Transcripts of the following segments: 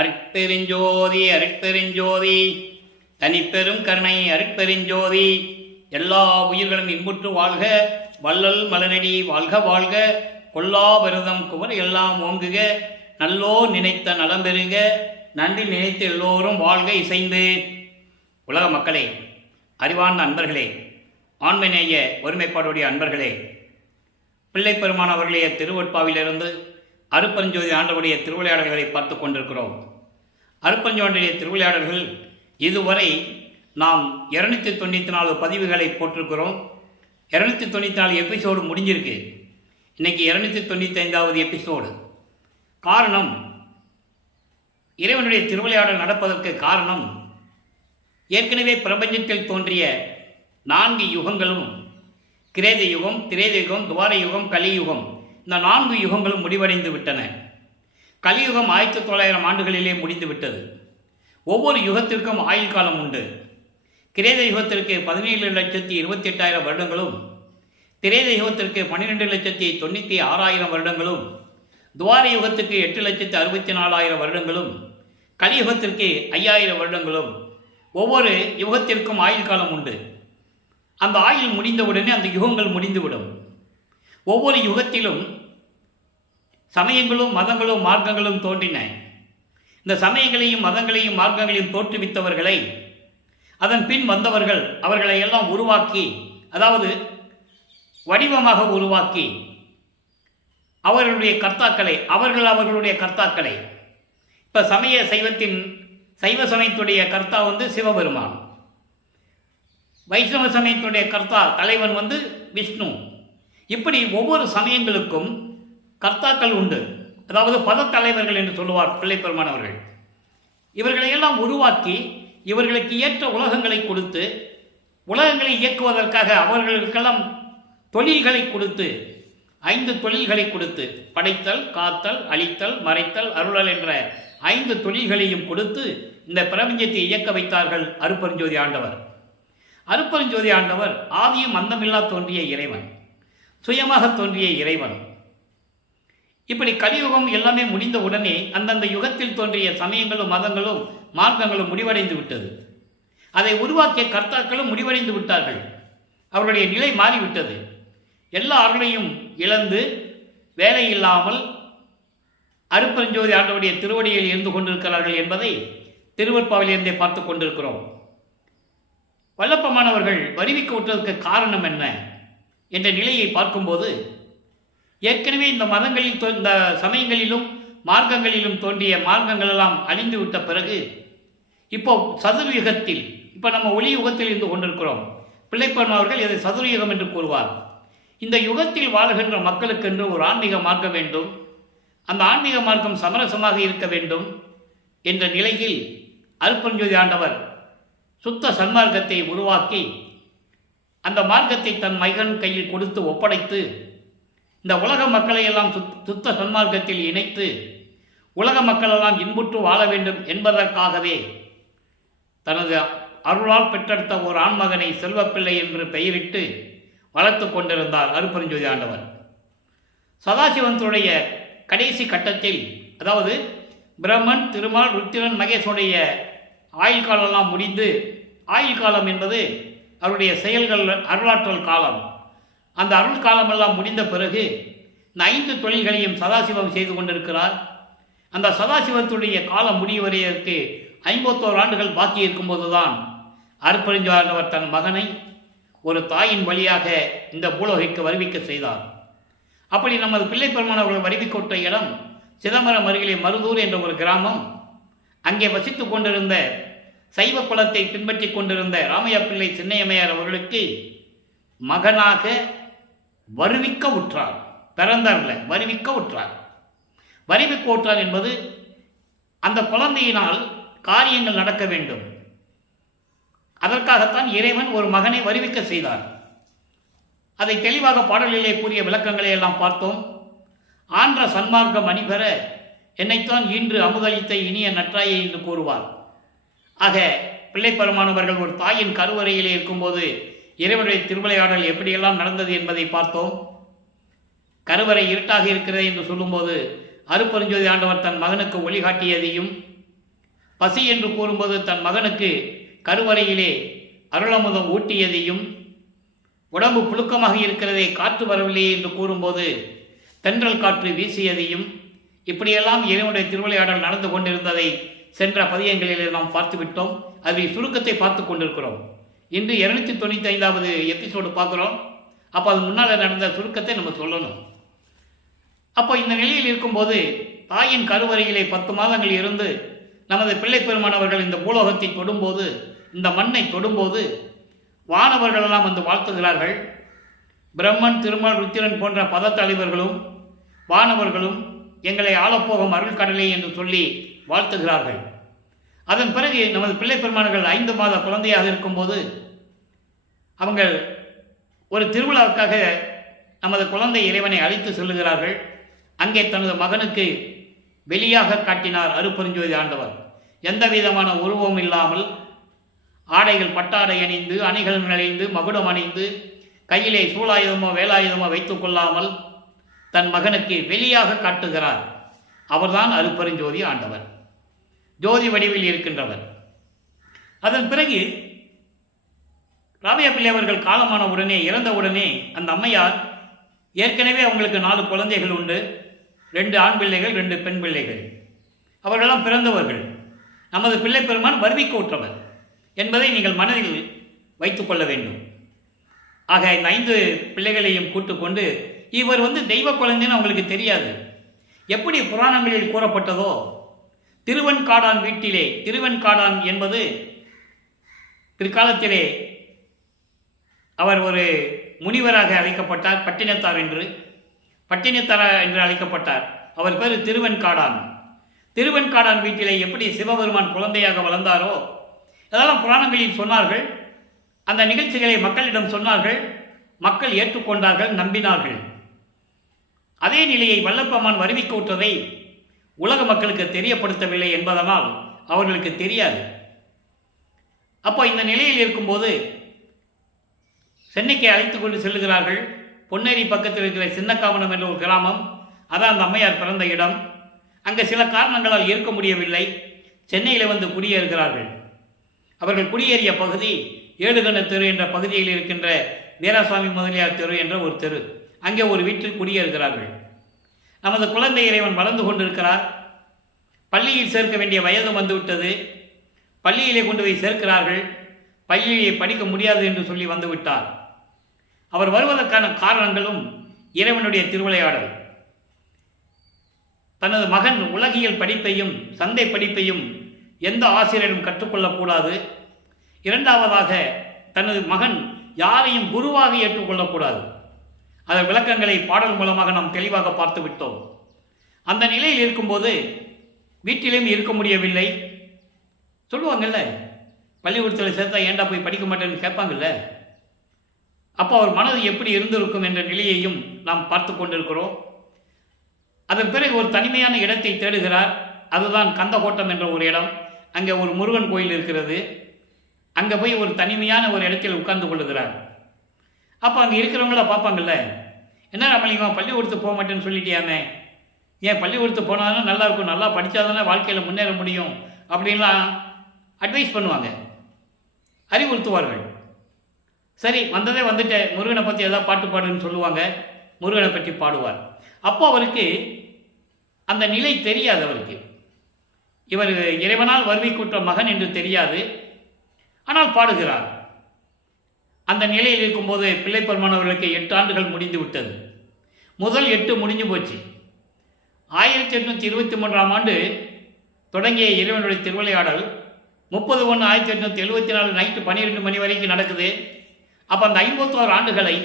அருட்பெருஞ்சோதி அருட்பெருஞ்சோதி தனிப்பெரும் கருணை அருட்பெருஞ்சோதி. எல்லா உயிர்களும் இன்புற்று வாழ்க, வள்ளல் மலரடி வாழ்க வாழ்க, கொல்லா விரதம் குவர் எல்லாம் ஓங்குக, நல்லோ நினைத்த நலம் பெறுக, நன்றி நினைத்து எல்லோரும் வாழ்க இசைந்து. உலக மக்களே, அறிவார்ந்த அன்பர்களே, ஆண்மைநேய ஒருமைப்பாடுடைய அன்பர்களே, பிள்ளைப்பெருமான் அவர்களுடைய திருவட்பாவிலிருந்து அருட்பெருஞ்சோதி ஆண்டவருடைய திருவிளையாடல்களை பார்த்து கொண்டிருக்கிறோம். அருட்பெருஞ்சோதியுடைய திருவிளையாடல்கள் இதுவரை நாம் 294 பதிவுகளை போட்டிருக்கிறோம். 294 எபிசோடு முடிஞ்சிருக்கு. இன்றைக்கி 295வது எபிசோடு. காரணம், இறைவனுடைய திருவிளையாடல் நடப்பதற்கு காரணம், ஏற்கனவே பிரபஞ்சத்தில் தோன்றிய 4 யுகங்களும், கிரேத யுகம், திரேத யுகம், துவார யுகம், கலியுகம், இந்த 4 யுகங்களும் முடிவடைந்து விட்டன. கலியுகம் 1900 ஆண்டுகளிலே முடிந்து விட்டது. ஒவ்வொரு யுகத்திற்கும் ஆயுள் காலம் உண்டு. கிரேத யுகத்திற்கு 17,28,000 வருடங்களும், திரேத யுகத்திற்கு 12,96,000 வருடங்களும், துவார யுகத்திற்கு 8,64,000 வருடங்களும், கலியுகத்திற்கு 5,000 வருடங்களும். ஒவ்வொரு யுகத்திற்கும் ஆயுள் காலம் உண்டு. அந்த ஆயுள் முடிந்தவுடனே அந்த யுகங்கள் முடிந்துவிடும். ஒவ்வொரு யுகத்திலும் சமயங்களும் மதங்களும் மார்க்கங்களும் தோன்றின. இந்த சமயங்களையும் மதங்களையும் மார்க்கங்களையும் தோற்றுவித்தவர்களை, அதன் பின் வந்தவர்கள் அவர்களை எல்லாம் உருவாக்கி, அதாவது வடிவமாக உருவாக்கி, அவர்களுடைய கர்த்தாக்களை இப்போ சைவ சமயத்துடைய கர்த்தா சிவபெருமான், வைஷ்ணவ சமயத்துடைய கர்த்தா தலைவன் விஷ்ணு. இப்படி ஒவ்வொரு சமயங்களுக்கும் கர்த்தாக்கள் உண்டு. அதாவது பதத்தலைவர்கள் என்று சொல்லுவார் பிள்ளைப்பெருமான் அவர்கள். இவர்களையெல்லாம் உருவாக்கி இவர்களுக்கு ஏற்ற உலகங்களை கொடுத்து, உலகங்களை இயக்குவதற்காக அவர்களுக்கெல்லாம் தொழில்களை கொடுத்து, 5 தொழில்களை கொடுத்து, படைத்தல், காத்தல், அழித்தல், மறைத்தல், அருளல் என்ற 5 தொழில்களையும் கொடுத்து இந்த பிரபஞ்சத்தை இயக்க வைத்தார்கள் அருட்பெருஞ்சோதி ஆண்டவர். அருட்பெருஞ்சோதி ஆண்டவர் ஆதியும் அந்தமில்லா தோன்றிய இறைவன், சுயமாக தோன்றிய இறைவன். இப்படி கலியுகம் எல்லாமே முடிந்த உடனே அந்தந்த யுகத்தில் தோன்றிய சமயங்களும் மதங்களும் மார்க்கங்களும் முடிவடைந்து விட்டது. அதை உருவாக்கிய கர்த்தாக்களும் முடிவடைந்து விட்டார்கள். அவருடைய நிலை மாறிவிட்டது. எல்லா அருளையும் இழந்து வேலை இல்லாமல் அருட்பெருஞ்சோதி ஆண்டவருடைய திருவடியில் இருந்து கொண்டிருக்கிறார்கள் என்பதை திருவற்பாவிலிருந்தே பார்த்து கொண்டிருக்கிறோம். வல்லப்பமானவர்கள் வருவிக்க விட்டதற்கு காரணம் என்ன என்ற நிலையை பார்க்கும்போது, ஏற்கனவே இந்த இந்த சமயங்களிலும் மார்க்கங்களிலும் தோன்றிய மார்க்கங்கள் எல்லாம் அழிந்து விட்ட பிறகு, இப்போ சதுர்யுகத்தில், இப்போ நம்ம ஒளி யுகத்தில் இருந்து கொண்டிருக்கிறோம். பிள்ளைப்பெருமான் அவர்கள் இதை சதுர்யுகம் என்று கூறுவார். இந்த யுகத்தில் வாழ்கின்ற மக்களுக்கென்று ஒரு ஆன்மீக மார்க்கம் வேண்டும், அந்த ஆன்மீக மார்க்கம் சமரசமாக இருக்க வேண்டும் என்ற நிலையில் அருட்பெருஞ்சோதி ஆண்டவர் சுத்த சன்மார்க்கத்தை உருவாக்கி, அந்த மார்க்கத்தை தன் மகன் கையில் கொடுத்து ஒப்படைத்து, இந்த உலக மக்களை எல்லாம் சுத்த சன்மார்க்கத்தில் இணைத்து உலக மக்களெல்லாம் இன்புற்று வாழ வேண்டும் என்பதற்காகவே தனது அருளால் பெற்றெடுத்த ஒரு ஆண்மகனை செல்வப்பிள்ளை என்று பெயரிட்டு வளர்த்து கொண்டிருந்தார் அருட்பெருஞ்சோதி ஆண்டவர். சதாசிவனுடைய கடைசி கட்டத்தில், அதாவது பிரம்மன், திருமால், ருத்திரன், மகேஷனுடைய ஆயுள் காலமெல்லாம் முடிந்து, ஆயுள் காலம் என்பது அவருடைய செயல்கள் அருளாற்றல் காலம். அந்த அருள் காலமெல்லாம் முடிந்த பிறகு இந்த 5 தொழில்களையும் சதாசிவம் செய்து கொண்டிருக்கிறார். அந்த சதாசிவத்துடைய காலம் முடிவதற்கு 51 ஆண்டுகள் பாக்கி இருக்கும்போது தான் அருட்பெருஞ்சோதி ஆண்டவர் தன் மகனை ஒரு தாயின் வழியாக இந்த பூலோகைக்கு வருவிக்க செய்தார். அப்படி நமது பிள்ளைப்பெருமான் அவர்கள் வருவிக்கொட்ட இடம் சிதம்பரம் அருகிலே மருதூர் என்ற ஒரு கிராமம். அங்கே வசித்து கொண்டிருந்த சைவ குலத்தை பின்பற்றி கொண்டிருந்த ராமையா பிள்ளை சின்னையம்மையார் அவர்களுக்கு மகனாக வருவிக்க உற்றார். பிறந்தார்ல வருவிக்க உற்றார். வருவிக்க உற்றார் என்பது அந்த குழந்தையினால் காரியங்கள் நடக்க வேண்டும். அதற்காகத்தான் இறைவன் ஒரு மகனை வருவிக்க செய்தார். அதை தெளிவாக பாடலிலே கூறிய விளக்கங்களை எல்லாம் பார்த்தோம். ஆன்ற சன்மார்க்கம் அணிபெற என்னைத்தான் இன்று அமுதளித்த இனிய நற்றாயை என்று கூறுவார். ஆக பிள்ளைப்பெருமானவர்கள் ஒரு தாயின் கருவறையிலே இருக்கும்போது இறைவனுடைய திருவிளையாடல் எப்படியெல்லாம் நடந்தது என்பதை பார்த்தோம். கருவறை இருட்டாக இருக்கிறது என்று சொல்லும்போது அருட்பெருஞ்சோதி ஆண்டவர் தன் மகனுக்கு ஒளிகாட்டியதையும், பசி என்று கூறும்போது தன் மகனுக்கு கருவறையிலே அருளமுதம் ஊட்டியதையும், உடம்பு புழுக்கமாக இருக்கிறதை காற்று வரவில்லையே என்று கூறும்போது தென்றல் காற்று வீசியதையும், இப்படியெல்லாம் இறைவனுடைய திருவிளையாடல் நடந்து கொண்டிருந்ததை சென்ற பதியங்களிலே நாம் பார்த்துவிட்டோம். அதில் சுருக்கத்தை பார்த்து கொண்டிருக்கிறோம். இன்று 295வது எபிசோடு பார்க்குறோம். அப்போ அது முன்னால் நடந்த சுருக்கத்தை நம்ம சொல்லணும். அப்போ இந்த நிலையில் இருக்கும்போது தாயின் கருவறையிலே 10 மாதங்கள் இருந்து நமது பிள்ளை பெருமானவர்கள் இந்த பூலோகத்தை தொடும்போது, இந்த மண்ணை தொடும்போது வானவர்களெல்லாம் வந்து வாழ்த்துகிறார்கள். பிரம்மன், திருமால், ருத்திரன் போன்ற பதத்தலைவர்களும் வானவர்களும் எங்களை ஆளப்போகும் அருள் கடலை என்று சொல்லி வாழ்த்துகிறார்கள். அதன் பிறகு நமது பிள்ளை பெருமானர்கள் 5 மாத குழந்தையாக இருக்கும்போது அவங்க ஒரு திருவிழாவுக்காக நமது குழந்தை இறைவனை அழைத்து செல்லுகிறார்கள். அங்கே தனது மகனுக்கு வெளியாக காட்டினார் அருட்பெருஞ்சோதி ஆண்டவர். எந்த விதமான உருவம் இல்லாமல் ஆடைகள் பட்டாடை அணிந்து, அணிகள் அணிந்து, மகுடம் அணிந்து, கையிலே சூலாயுதமோ வேலாயுதமோ வைத்துக் கொள்ளாமல் தன் மகனுக்கு வெளியாக காட்டுகிறார். அவர்தான் அருட்பெருஞ்சோதி ஆண்டவர், ஜோதி வடிவில் இருக்கின்றவர். அதன் பிறகு ராமையா பிள்ளை அவர்கள் காலமான உடனே, இறந்த உடனே அந்த அம்மையார் ஏற்கனவே அவங்களுக்கு 4 குழந்தைகள் உண்டு. 2 ஆண் பிள்ளைகள், 2 பெண் பிள்ளைகள். அவர்களெல்லாம் பிறந்தவர்கள். நமது பிள்ளை பெருமான் வருவிக்க உற்றவர் என்பதை நீங்கள் மனதில் வைத்துக் கொள்ள வேண்டும். ஆக இந்த 5 பிள்ளைகளையும் கூட்டுக்கொண்டு, இவர் தெய்வ குழந்தைன்னு அவங்களுக்கு தெரியாது. எப்படி புராணங்களில் கூறப்பட்டதோ, திருவெண்காடான் வீட்டிலே, திருவெண்காடான் என்பது பிற்காலத்திலே அவர் ஒரு முனிவராக அழைக்கப்பட்டார். பட்டினத்தார் என்று அழைக்கப்பட்டார். அவர் பேர் திருவெண்காடான். திருவெண்காடான் வீட்டிலே எப்படி சிவபெருமான் குழந்தையாக வளர்ந்தாரோ அதெல்லாம் புராணங்களில் சொன்னார்கள். அந்த நிகழ்ச்சிகளை மக்களிடம் சொன்னார்கள். மக்கள் ஏற்றுக்கொண்டார்கள், நம்பினார்கள். அதே நிலையை வல்லப்பெருமான் வருவிக்க விட்டதை உலக மக்களுக்கு தெரியப்படுத்தவில்லை என்பதனால் அவர்களுக்கு தெரியாது. அப்போ இந்த நிலையில் இருக்கும்போது சென்னைக்கு அழைத்து கொண்டு செல்லுகிறார்கள். பொன்னேரி பக்கத்தில் இருக்கிற சின்னக்காவனம் என்ற ஒரு கிராமம், அதான் அந்த அம்மையார் பிறந்த இடம். அங்கே சில காரணங்களால் இருக்க முடியவில்லை. சென்னையில் குடியேறுகிறார்கள். அவர்கள் குடியேறிய பகுதி ஏழுகண தெரு என்ற பகுதியில் இருக்கின்ற வீராசாமி முதலியார் தெரு என்ற ஒரு தெரு. அங்கே ஒரு வீட்டில் குடியேறுகிறார்கள். நமது குழந்தை இறைவன் வளர்ந்து கொண்டிருக்கிறார். பள்ளியில் சேர்க்க வேண்டிய வயது வந்துவிட்டது. பள்ளியிலே கொண்டு போய் சேர்க்கிறார்கள். பள்ளியை படிக்க முடியாது என்று சொல்லி வந்துவிட்டார். அவர் வருவதற்கான காரணங்களும் இறைவனுடைய திருவிளையாடல். தனது மகன் உலகியல் படிப்பையும் சந்தை படிப்பையும் எந்த ஆசிரியரும் கற்றுக்கொள்ளக்கூடாது. இரண்டாவதாக தனது மகன் யாரையும் குருவாக ஏற்றுக்கொள்ளக்கூடாது. அதன் விளக்கங்களை பாடல் மூலமாக நாம் தெளிவாக பார்த்து விட்டோம். அந்த நிலையில் இருக்கும்போது வீட்டிலேயும் இருக்க முடியவில்லை. சொல்லுவாங்கல்ல, பள்ளிக்கூடத்தில் சேர்த்தா ஏண்டா போய் படிக்க மாட்டேன்னு கேட்பாங்கல்ல. அப்போ அவர் மனது எப்படி இருந்திருக்கும் என்ற நிலையையும் நாம் பார்த்து கொண்டிருக்கிறோம். அதன் பிறகு ஒரு தனிமையான இடத்தை தேடுகிறார். அதுதான் கந்தகோட்டம் என்ற ஒரு இடம். அங்கே ஒரு முருகன் கோயில் இருக்கிறது. அங்கே போய் ஒரு தனிமையான ஒரு இடத்தில் உட்கார்ந்து கொள்ளுகிறார். அப்போ அங்கே இருக்கிறவங்கள பார்ப்பாங்கல்ல, என்ன நம்மளிங்க பள்ளிக்கூடத்துக்கு போக மாட்டேன்னு சொல்லிட்டியாமே, ஏன் பள்ளிக்கூடத்துக்கு போனாதானே நல்லா இருக்கும், நல்லா படித்தாதானே வாழ்க்கையில் முன்னேற முடியும் அப்படின்லாம் அட்வைஸ் பண்ணுவாங்க, அறிவுறுத்துவார்கள். சரி, வந்ததே வந்துட்டேன், முருகனை பற்றி ஏதாவது பாட்டு பாடுன்னு சொல்லுவாங்க. முருகனை பற்றி பாடுவார். அப்போ அவருக்கு அந்த நிலை தெரியாது. அவருக்கு இவர் இறைவனால் வருவிக்குற்ற மகன் என்று தெரியாது. ஆனால் பாடுகிறார். அந்த நிலையில் இருக்கும்போது பிள்ளை பெருமானவர்களுக்கு 8 ஆண்டுகள் முடிந்து விட்டது. முதல் 8 முடிஞ்சு போச்சு. 1823ஆம் ஆண்டு தொடங்கிய இறைவனுடைய திருவிளையாடல் 30/1/1874 நைட்டு 12 மணி வரைக்கும் நடக்குது. அப்போ அந்த 51 ஆண்டுகளை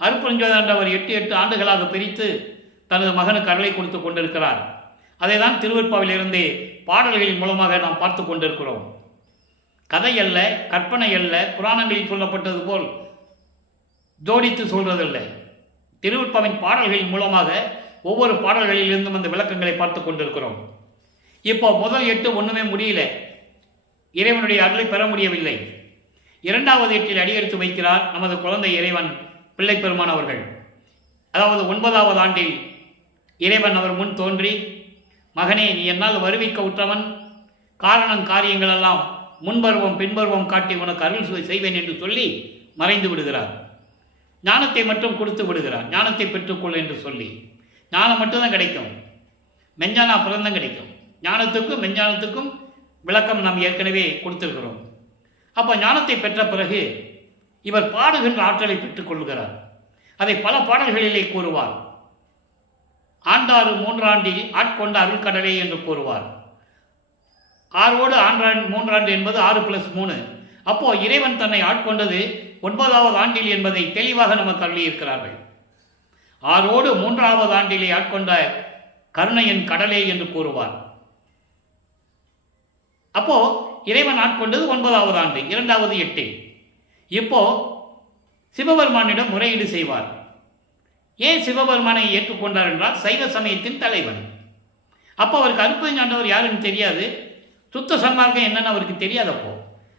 அருட்பெருஞ்சோதி ஆண்டவர் 8 ஆண்டுகளாக பிரித்து தனது மகனுக்கு அருளை கொடுத்து கொண்டிருக்கிறார். அதை தான் திருவெற்பாவிலிருந்து பாடல்களின் மூலமாக நாம் பார்த்து கொண்டிருக்கிறோம். கதை அல்ல, கற்பனை அல்ல, புராணங்களில் சொல்லப்பட்டது போல் ஜோடித்து சொல்றதில்லை. திருவெற்பாவின் பாடல்களின் மூலமாக ஒவ்வொரு பாடல்களிலிருந்தும் அந்த விளக்கங்களை பார்த்து கொண்டிருக்கிறோம். இப்போ முதல் 8 ஒன்றுமே முடியல, இறைவனுடைய அருளை பெற முடியவில்லை. 2வது 8 அடியெடுத்து வைக்கிறார் நமது குழந்தை இறைவன் பிள்ளை பெருமான் அவர்கள். அதாவது 9வது ஆண்டில் இறைவன் அவர் முன் தோன்றி, மகனே, நீ என்னால் வருவிக்க உற்றவன், காரணம் காரியங்களெல்லாம் முன்பருவம் பின்பருவம் காட்டி உனக்கு அருள் செய்வேன் என்று சொல்லி மறைந்து விடுகிறார். ஞானத்தை மட்டும் கொடுத்து விடுகிறார். ஞானத்தை பெற்றுக்கொள் என்று சொல்லி. ஞானம் மட்டும்தான் கிடைக்கும், மெஞ்ஞான அப்புறம்தான் கிடைக்கும். ஞானத்துக்கும் மெஞ்ஞானத்துக்கும் விளக்கம் நாம் ஏற்கனவே கொடுத்திருக்கிறோம். அப்போ ஞானத்தை பெற்ற பிறகு இவர் பாடுகின்ற ஆற்றலை பெற்றுக்கொள்கிறார். அதை பல பாடல்களிலே கூறுவார். ஆண்டாறு மூன்றாண்டில் ஆட்கொண்ட அருள்கடலே என்று கூறுவார். ஆறோடு மூன்றாண்டு என்பது 6+3. அப்போ இறைவன் தன்னை ஆட்கொண்டது 9வது ஆண்டில் என்பதை தெளிவாக நமக்கு அருளியிருக்கிறார்கள். ஆறோடு 3வது ஆண்டிலே ஆட்கொண்ட கருணையின் கடலே என்று கூறுவார். அப்போ இறைவன் ஆட்கொண்டது 9வது ஆண்டு, 2வது 8. இப்போ சிவபெருமானிடம் முறையீடு செய்வார். ஏன் சிவபெருமானை ஏற்றுக்கொண்டார் என்றால் சைவ சமயத்தின் தலைவன். அப்போ அவருக்கு அருட்பெருஞ்சாண்டவர் யாருன்னு தெரியாது, சுத்த சன்மார்க்கம் என்னன்னு அவருக்கு தெரியாதப்போ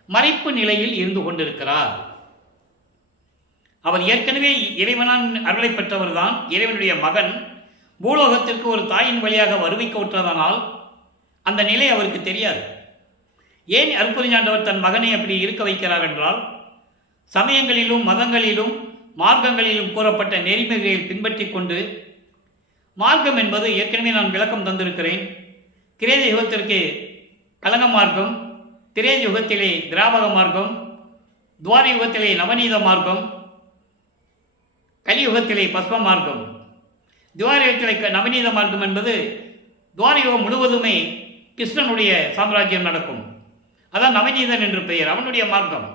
மறைப்பு நிலையில் இருந்து கொண்டிருக்கிறார். அவர் ஏற்கனவே இறைவனான் அருளை பெற்றவர் தான், இறைவனுடைய மகன். பூலோகத்திற்கு ஒரு தாயின் வழியாக வருவிக்க விட்டதனால் அந்த நிலை அவருக்கு தெரியாது. ஏன் அருட்பெருஞ்சாண்டவர் தன் மகனை அப்படி இருக்க வைக்கிறார் என்றால், சமயங்களிலும் மதங்களிலும் மார்க்கங்களிலும் கூறப்பட்ட நெறிமுறைகளை பின்பற்றி கொண்டு, மார்க்கம் என்பது ஏற்கனவே நான் விளக்கம் தந்திருக்கிறேன். கிரேத யுகத்திற்கு கலங்க மார்க்கம், திரேத யுகத்திலே திராவக மார்க்கம், துவார யுகத்திலே நவநீத மார்க்கம், கலியுகத்திலே பஸ்ம மார்க்கம். துவார யுகத்திலே நவநீத மார்க்கம் என்பது துவார யுகம் முழுவதுமே கிருஷ்ணனுடைய சாம்ராஜ்யம் நடக்கும். அதான் நவநீதன் என்று பெயர், அவனுடைய மார்க்கம்.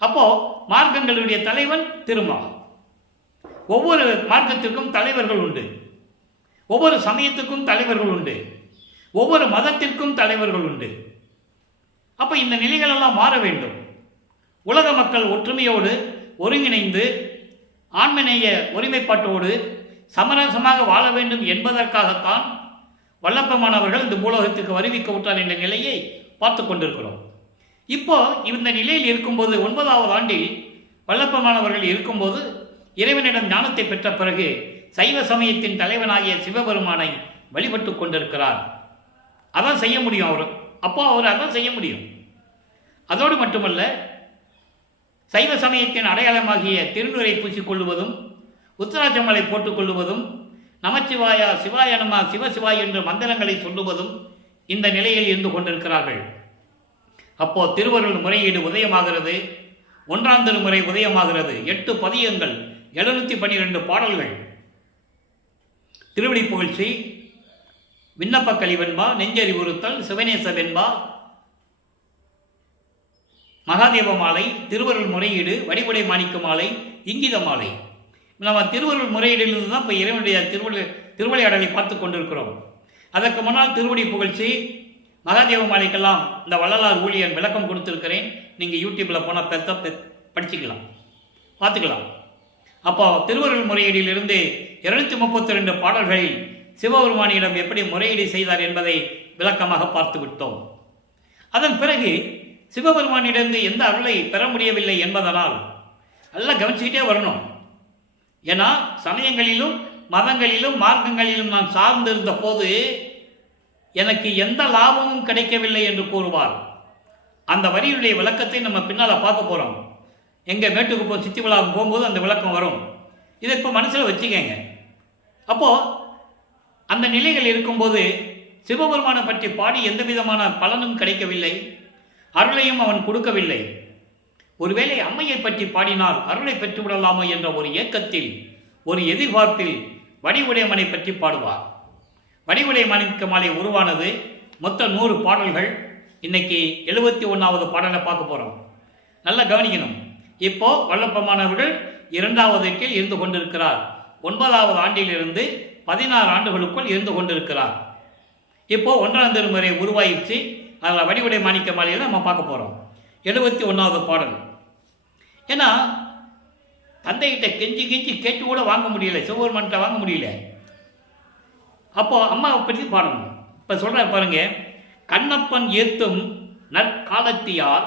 அப்போ மார்க்கங்களுடைய தலைவன் திருமால். ஒவ்வொரு மார்க்கத்திற்கும் தலைவர்கள் உண்டு, ஒவ்வொரு சமயத்துக்கும் தலைவர்கள் உண்டு, ஒவ்வொரு மதத்திற்கும் தலைவர்கள் உண்டு. அப்போ இந்த நிலைகளெல்லாம் மாற வேண்டும். உலக மக்கள் ஒற்றுமையோடு ஒருங்கிணைந்து ஆன்மநேய ஒருமைப்பாட்டோடு சமரசமாக வாழ வேண்டும் என்பதற்காகத்தான் வல்லப்பமானவர்கள் இந்த பூலோகத்துக்கு வருவிக்க விட்டார் என்ற நிலையை பார்த்து கொண்டிருக்கிறோம். இப்போ இந்த நிலையில் இருக்கும்போது 9வது ஆண்டில் வல்லப்பமானவர்கள் இருக்கும்போது இறைவனிடம் ஞானத்தை பெற்ற பிறகு சைவ சமயத்தின் தலைவனாகிய சிவபெருமானை வழிபட்டு கொண்டிருக்கிறார். அதான் செய்ய முடியும் அவர். அப்போ அவர் அதான் செய்ய முடியும். அதோடு மட்டுமல்ல, சைவ சமயத்தின் அடையாளமாகிய திருநுரை பூசிக்கொள்ளுவதும், உத்தராட்சமலை போட்டுக்கொள்ளுவதும், நமச்சிவாயா சிவாய நம சிவசிவாய் என்ற மந்திரங்களை சொல்லுவதும் இந்த நிலையில் இருந்து கொண்டிருக்கிறார்கள். அப்போ திருவருள் முறையீடு உதயமாகிறது. 1ஆம் திருமுறை உதயமாகிறது. 8 பதியங்கள், 712 பாடல்கள், திருவடி புகழ்ச்சி, விண்ணப்ப கலிவென்பா, நெஞ்சறிவுறுத்தல், சிவநேச வெண்பா, மகாதேவ மாலை, திருவருள் முறையீடு, வடிவுடை மாணிக்க மாலை, இங்கித மாலை. நம்ம திருவருள் முறையீடிலிருந்து தான் இப்போ இறைவனுடைய திருவிளையாடலை பார்த்து கொண்டிருக்கிறோம். அதற்கு முன்னால் திருவடி புகழ்ச்சி, மகாதேவ மாலைக்கெல்லாம் இந்த வள்ளலார் ஊழியர் விளக்கம் கொடுத்துருக்கிறேன். நீங்கள் யூடியூப்பில் போனால் படிச்சுக்கலாம், பார்த்துக்கலாம். அப்போ திருவருள் முறையீடிலிருந்து 232 பாடல்களில் சிவபெருமானியிடம் எப்படி முறையீடு செய்தார் என்பதை விளக்கமாக பார்த்து விட்டோம். அதன் பிறகு சிவபெருமானிடந்து எந்த அருளை பெற முடியவில்லை என்பதனால் எல்லாம் கவனிச்சுக்கிட்டே வரணும். ஏன்னா சமயங்களிலும் மதங்களிலும் மார்க்கங்களிலும் நான் சார்ந்திருந்த போது எனக்கு எந்த லாபமும் கிடைக்கவில்லை என்று கூறுவார். அந்த வரியுடைய விளக்கத்தை நம்ம பின்னால் பார்க்க போகிறோம். எங்கள் மேட்டுக்குப்பம் சித்தி விழாவுக்கு போகும்போது அந்த விளக்கம் வரும். இதை இப்போ மனசில் வச்சுக்கங்க. அப்போது அந்த நிலைகள் இருக்கும்போது சிவபெருமானை பற்றி பாடி எந்த விதமான பலனும் கிடைக்கவில்லை, அருளையும் அவன் கொடுக்கவில்லை. ஒருவேளை அம்மையை பற்றி பாடினால் அருளை பெற்றுவிடலாமோ என்ற ஒரு ஏக்கத்தில், ஒரு எதிர்பார்ப்பில் வடிவுடையமனை பற்றி பாடுவார். வடிவுடை மாணிக்க மாலை உருவானது. மொத்தம் 100 பாடல்கள். இன்னைக்கு 71வது பாடலை பார்க்க போகிறோம். நல்லா கவனிக்கணும். இப்போ வல்லப்பமானவர்கள் 2வது இருந்து கொண்டிருக்கிறார். 9வது ஆண்டிலிருந்து 16 ஆண்டுகளுக்குள் இருந்து கொண்டிருக்கிறார். இப்போ 1ஆம் திருமுறை உருவாயிடுச்சு. அதில் வடிவுடை மாணிக்க மாலையை நம்ம பார்க்க போகிறோம். 71வது பாடல். ஏன்னா தந்தைகிட்ட கெஞ்சி கேட்டு கூட வாங்க முடியல, சிவபெருமான்கிட்ட வாங்க முடியல. அப்போ அம்மாவை பற்றி பாடணும். இப்போ சொல்கிற பாருங்க. கண்ணப்பன் ஏத்தும் நற்காலத்தியார்,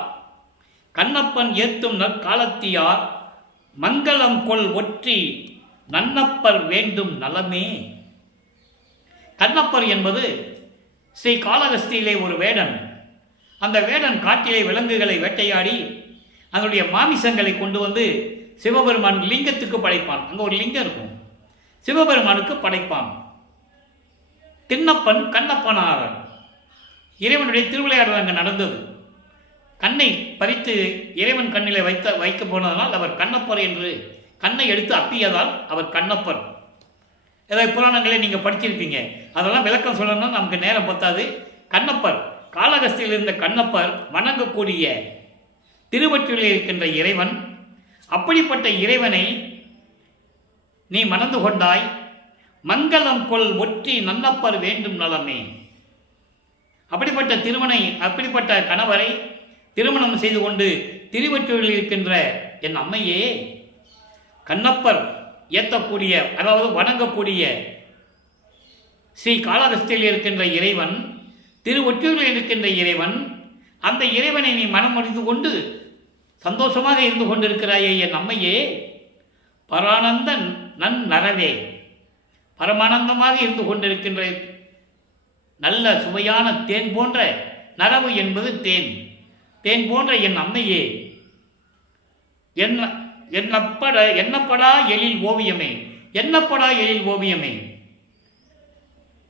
கண்ணப்பன் ஏத்தும் நற்காலத்தியார், மங்களம் கொள் ஒற்றி நன்னப்பர் வேண்டும் நலமே. கண்ணப்பர் என்பது ஸ்ரீ காளஹஸ்தியிலே ஒரு வேடன். அந்த வேடன் காட்டிலே விலங்குகளை வேட்டையாடி அதனுடைய மாமிசங்களை கொண்டு வந்து சிவபெருமான் லிங்கத்துக்கு படைப்பான். அங்கே ஒரு லிங்கம் இருக்கும், சிவபெருமானுக்கு படைப்பான். திண்ணப்பன் கண்ணப்பனார் இறைவனுடைய திருவிளையாடல் அங்கே நடந்தது. கண்ணை பறித்து இறைவன் கண்ணிலே வைக்க போனதனால் அவர் கண்ணப்பர் என்று, கண்ணை எடுத்து அப்பியதால் அவர் கண்ணப்பர். ஏதாவது புராணங்களை நீங்கள் படிச்சிருப்பீங்க, அதெல்லாம் விளக்கம் சொல்லணும்னா நமக்கு நேரம் பத்தாது. கண்ணப்பர், காளகஸ்தியில் இருந்த கண்ணப்பர் வணங்கக்கூடிய திருவொற்றியூரில் இருக்கின்ற இறைவன். அப்படிப்பட்ட இறைவனை நீ மணந்து கொண்டாய், மங்களம் கொள் ஒற்றி நன்னப்பர் வேண்டும் நலமே. அப்படிப்பட்ட கணவரை திருமணம் செய்து கொண்டு திருவொற்றியூரில் இருக்கின்ற என் அம்மையே, கண்ணப்பர் ஏற்றக்கூடிய, அதாவது வணங்கக்கூடிய ஸ்ரீ காளகஸ்தியில் இருக்கின்ற இறைவன், திருவொற்றியூரில் இருக்கின்ற இறைவன், அந்த இறைவனை நீ மனம் முடிந்து கொண்டு சந்தோஷமாக இருந்து கொண்டிருக்கிறாயே என் அம்மையே, பரானந்த நன்னறவே, பரமானந்தமாக இருந்து கொண்டிருக்கின்ற நல்ல சுவையான தேன் போன்ற, நரவு என்பது தேன், தேன் போன்ற என் அம்மையே, எண்ணப்படா எழில் ஓவியமே, எண்ணப்படா எழில் ஓவியமே,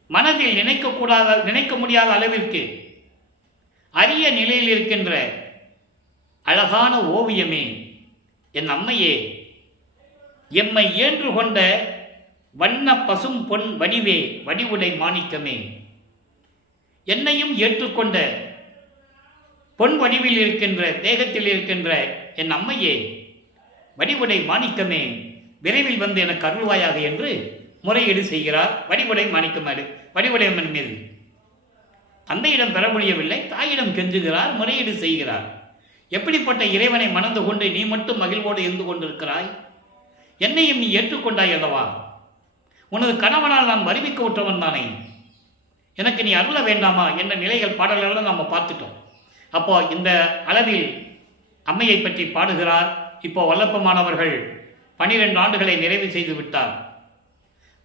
மனதில் நினைக்க முடியாத அளவிற்கு அரிய நிலையில் இருக்கின்ற அழகான ஓவியமே, என் அம்மையே, எம்மை ஏன்று கொண்ட வண்ண பசும் பொன் வடிவே, வடிவுடை மாணிக்கமே, என்னையும் ஏற்றுக்கொண்ட பொன் வடிவில் இருக்கின்ற, தேகத்தில் இருக்கின்ற என் அம்மையே, வடிவுடை மாணிக்கமே, விரைவில் வந்து எனக்கு அருள்வாயாக என்று முறையீடு செய்கிறார் வடிவுடை மாணிக்கமாடு. வடிவுடையம்மன் மீது தந்தையிடம் பெற முடியவில்லை, தாயிடம் கெஞ்சுகிறார், முறையீடு செய்கிறார். எப்படிப்பட்ட இறைவனை மணந்து கொண்டு நீ மட்டும் மகிழ்வோடு இருந்து கொண்டிருக்கிறாய்? என்னையும் நீ ஏற்றுக்கொண்டாய் அல்லவா? உனது கணவனால் நான் வருவிக்க விட்டவன் தானே, எனக்கு நீ அருள வேண்டாமா என்ற நிலைகள் பாடல்களெல்லாம் நம்ம பார்த்துட்டோம். அப்போ இந்த அளவில் அம்மையை பற்றி பாடுகிறார். இப்போ வல்லப்பமானவர்கள் 12 ஆண்டுகளை நிறைவு செய்து விட்டார்.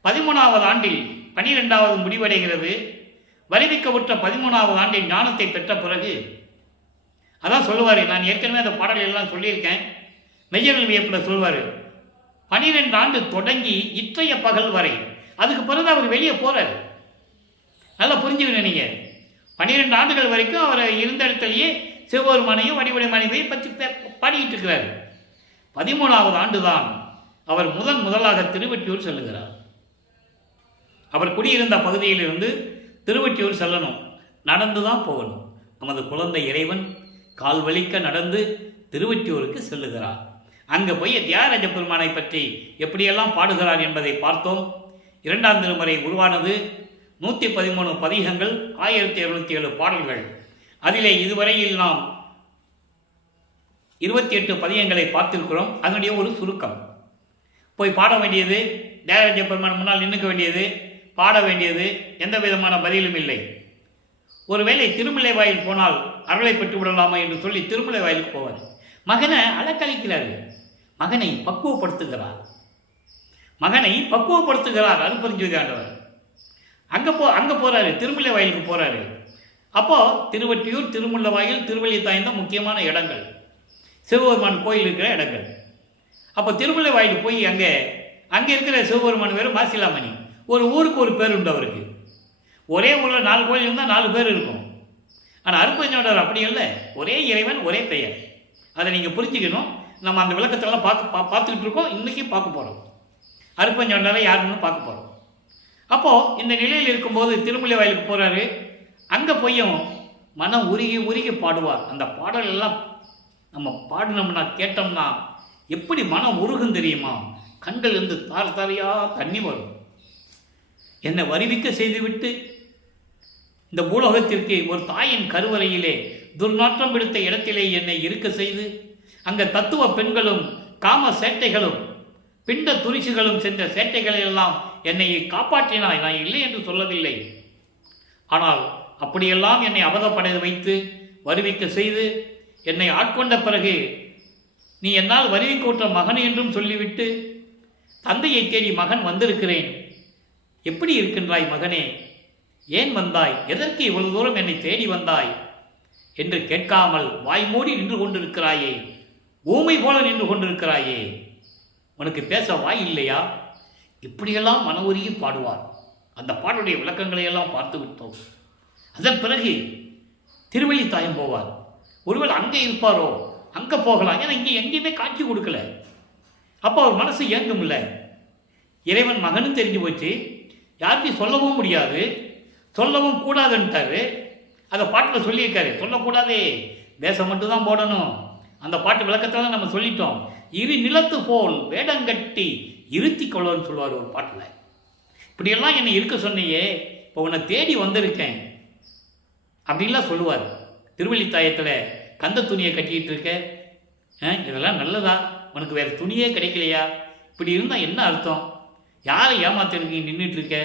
13வது ஆண்டில் 12வது முடிவடைகிறது. வருவிக்கவுற்ற 13வது ஆண்டில் ஞானத்தை பெற்ற பிறகு அதான் சொல்லுவார். நான் ஏற்கனவே அந்த பாடல்கள் எல்லாம் சொல்லியிருக்கேன். மெய்யர்கள் வியப்பில் சொல்வார், 12 ஆண்டு தொடங்கி இற்றைய பகல் வரை, அதுக்கு பிறகு அவர் வெளியே போறார். நல்லா புரிஞ்சுக்கணும் நீங்க. 12 ஆண்டுகள் வரைக்கும் அவர் இருந்த இடத்துலையே சிவபெருமானையும் வடிவுடை மனைவியை பற்றி பாடிக்கிட்டு இருக்கிறார். 13வது ஆண்டுதான் அவர் முதலாக திருவொற்றியூர் செல்லுகிறார். அவர் குடியிருந்த பகுதியிலிருந்து திருவொற்றியூர் செல்லணும், நடந்து தான் போகணும். நமது குழந்தை இறைவன் கால் வலிக்க நடந்து திருவொற்றியூருக்கு செல்லுகிறார். அங்கே போய் தியாகராஜ பெருமானை பற்றி எப்படியெல்லாம் பாடுகிறார் என்பதை பார்த்தோம். 2ஆம் திருமுறை உருவானது. 113 பதிகங்கள், 1207 பாடல்கள். அதிலே இதுவரையில் நாம் 28 பதிகங்களை பார்த்திருக்கிறோம். அதனுடைய ஒரு சுருக்கம். போய் பாட வேண்டியது, தியாகராஜ பெருமான் முன்னால் நின்றுக்க வேண்டியது, பாட வேண்டியது, எந்த விதமான பதிலும் இல்லை. ஒருவேளை திருமலை வாயில் போனால் அருளை பெற்று விடலாமா என்று சொல்லி திருமலை வாயிலுக்கு போவார். மகனை அலக்கழிக்கிறார்கள், மகனை பக்குவப்படுத்துகிறார், அருட்பெருஞ்சோதி ஆண்டவர். அங்கே போகிறாரு, திருமலை வாயிலுக்கு போகிறாரு. அப்போது திருவொற்றியூர், திருமுல்லை வாயில், திருவள்ளித்தாய் தான் முக்கியமான இடங்கள், சிவபெருமான் கோயில் இருக்கிற இடங்கள். அப்போ திருமலை வாயிலுக்கு போய் அங்கே இருக்கிற சிவபெருமான் பேர் மாசிலாமணி. ஒரு ஊருக்கு ஒரு பேர் உண்டு அவருக்கு. ஒரே ஊரில் 4 கோயில் இருந்தால் 4 பேர் இருக்கும். ஆனால் அருட்பெருஞ்சோதியாண்டவர் அப்படி இல்லை, ஒரே இறைவன், ஒரே பெயர். அதை நீங்கள் புரிஞ்சுக்கணும். நம்ம அந்த விளக்கத்தெல்லாம் பார்த்துக்கிட்டு இருக்கோம், இன்றைக்கும் பார்க்க போகிறோம். அருட்பெருஞ்சோதியாண்டரை யாருன்னு பார்க்க போகிறோம். அப்போது இந்த நிலையில் இருக்கும்போது திருமலை வாயிலுக்கு போகிறாரு. அங்கே போயும் மனம் உருகி பாடுவார். அந்த பாடல் எல்லாம் நம்ம பாடினோம்னா, கேட்டோம்னா எப்படி மனம் உருகும் தெரியுமா? கண்கள் இருந்து தாரையாக தண்ணி வரும். என்னை வருவிக்க செய்துவிட்டு இந்த பூலோகத்திற்கு ஒரு தாயின் கருவறையிலே துர்நாற்றம் பிடித்த இடத்திலே என்னை இருக்க செய்து, அங்கே தத்துவ பெண்களும் காம சேட்டைகளும் பிண்ட துரிசுகளும் சென்ற சேட்டைகளை எல்லாம் என்னை காப்பாற்றினாய். நான் இல்லை என்று சொல்லவில்லை. ஆனால் அப்படியெல்லாம் என்னை அவதப்பட வைத்து வருவிக்க செய்து என்னை ஆட்கொண்ட பிறகு நீ என்னால் வருவிக்க விட்ட மகன் என்றும் சொல்லிவிட்டு தந்தையை தேடி மகன் வந்திருக்கிறேன். எப்படி இருக்கின்றாய் மகனே? ஏன் வந்தாய்? எதற்கு இவ்வளவு தூரம் என்னை தேடி வந்தாய் என்று கேட்காமல் வாய் மூடி நின்று கொண்டிருக்கிறாயே, ஊமை போல நின்று கொண்டிருக்கிறாயே, உனக்கு பேச வாய் இல்லையா? இப்படியெல்லாம் மன உருகி பாடுவார். அந்த பாடலுடைய விளக்கங்களை எல்லாம் பார்த்து விட்டோம். அதன் பிறகு திருவள்ளித்தாயம் போவார். ஒருவேளை அங்கே இருப்பாரோ, அங்கே போகலாம். ஏன்னா இங்கே எங்கேயுமே காட்சி கொடுக்கல. அப்போ அவர் மனசு இயங்கும் இல்லை. இறைவன் மகனும் தெரிஞ்சு போச்சு, யாருக்கும் சொல்லவும் முடியாது, சொல்லவும் கூடாதுன்ட்டாரு. அதை பாட்டில் சொல்லியிருக்காரு, சொல்லக்கூடாதே, தேசம் மட்டும்தான் போடணும். அந்த பாட்டு விளக்கத்தில் நம்ம சொல்லிட்டோம். இரு நிலத்து போல் வேடங்கட்டி இருத்தி கொள்ளன்னு சொல்லுவார் ஒரு பாட்டில். இப்படியெல்லாம் என்னை இருக்க சொன்னையே, இப்போ உன்னை தேடி வந்திருக்கேன் அப்படின்லாம் சொல்லுவார். திருவள்ளித்தாயத்தில் கந்த துணியை கட்டிக்கிட்டு இருக்க, இதெல்லாம் நல்லதா? உனக்கு வேறு துணியே கிடைக்கலையா? இப்படி இருந்தால் என்ன அர்த்தம்? யாரை ஏமாத்திருக்கீங்க? நின்றுட்டு இருக்க,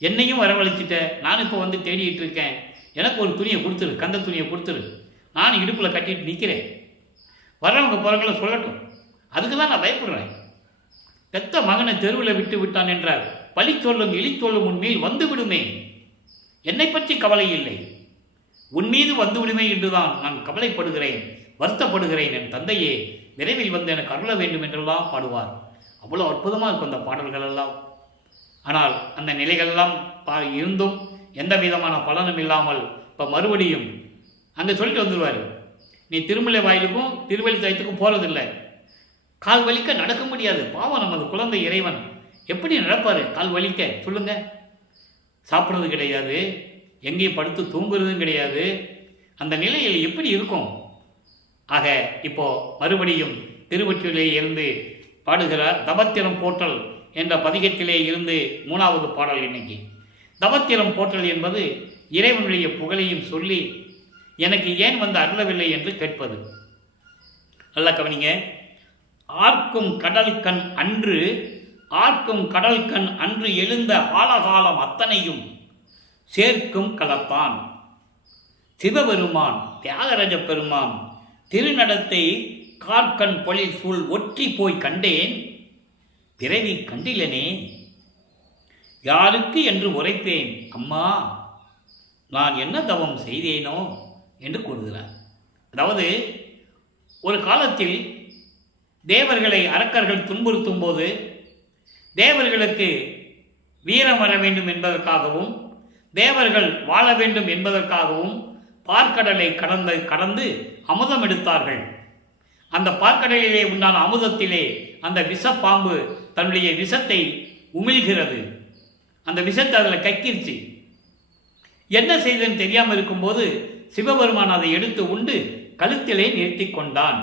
என்னையும் வரவழைச்சிட்ட, நான் இப்போ வந்து தேடிட்டு இருக்கேன், எனக்கு ஒரு துணியை கொடுத்துரு, கந்த துணியை கொடுத்துரு, நான் இடுப்பில் கட்டிட்டு நிற்கிறேன், வரவங்க போகிறவங்கள சொல்லட்டும், அதுக்கு தான் நான் பயப்படுறேன். பெத்த மகனை தெருவில் விட்டு விட்டான் என்றார். பழி சொல்லும் இழி சொல்லும் உன்மேல் வந்து விடுமே, என்னை பற்றி கவலை இல்லை, உன் மீது வந்து விடுமே என்றுதான் நான் கவலைப்படுகிறேன், வருத்தப்படுகிறேன். என் தந்தையே, விரைவில் வந்து எனக்கு அருள வேண்டும் என்றெல்லாம் பாடுவார். அவ்வளோ அற்புதமாக இருக்கும் அந்த பாடல்கள் எல்லாம். ஆனால் அந்த நிலைகளெல்லாம் இருந்தும் எந்த விதமான பலனும் இல்லாமல் இப்போ மறுபடியும் அங்கே சொல்லிட்டு வந்துடுவார், நீ திருமலை வாயிலுக்கும் திருவள்ளித்தாயத்துக்கும் போகிறதில்லை, கால் வலிக்க நடக்க முடியாது. பாவம் நமது குழந்தை இறைவன் எப்படி நடப்பார்? கால் வலிக்க சொல்லுங்க. சாப்பிட்றது கிடையாது, எங்கேயும் படுத்து தூங்குறதும் கிடையாது. அந்த நிலையில் எப்படி இருக்கும்? ஆக இப்போ மறுபடியும் திருவொற்றிலே இருந்து பாடுகிறார். தவத்திரம் போற்றல் என்ற பதிகத்திலே இருந்து 3வது பாடல். இன்னைக்கு தவத்திரம் போற்றல் என்பது இறைவனுடைய புகழையும் சொல்லி எனக்கு ஏன் வந்து அருளவில்லை என்று கேட்பது. நல்ல கவனிங்க. ஆர்க்கும் கடல் கண் அன்று, ஆர்க்கும் கடல் கண் அன்று எழுந்த ஆலகாலம் அத்தனையும் சேர்க்கும் களத்தான் சிவபெருமான் தியாகராஜ பெருமான் திருநடத்தை கார்கண் பொழில் சூழ் ஒற்றி போய் கண்டேன், பிறவி கண்டிலனே, யாருக்கு என்று உரைப்பேன், அம்மா நான் என்ன தவம் செய்தேனோ என்று கூறுகிறார். அதாவது ஒரு காலத்தில் தேவர்களை அரக்கர்கள் துன்புறுத்தும் போது தேவர்களுக்கு வீரம் வர வேண்டும் என்பதற்காகவும் தேவர்கள் வாழ வேண்டும் என்பதற்காகவும் பார்க்கடலை கடந்து அமுதம் எடுத்தார்கள். அந்த பார்க்கடலிலே உண்டான அமுதத்திலே அந்த விஷப்பாம்பு தன்னுடைய விஷத்தை உமிழ்கிறது. அந்த விஷத்தை அதில் கக்கிருச்சு. என்ன செய்தன்னு தெரியாமல் இருக்கும்போது சிவபெருமான் அதை எடுத்து உண்டு கழுத்திலே நிறுத்தி கொண்டான்.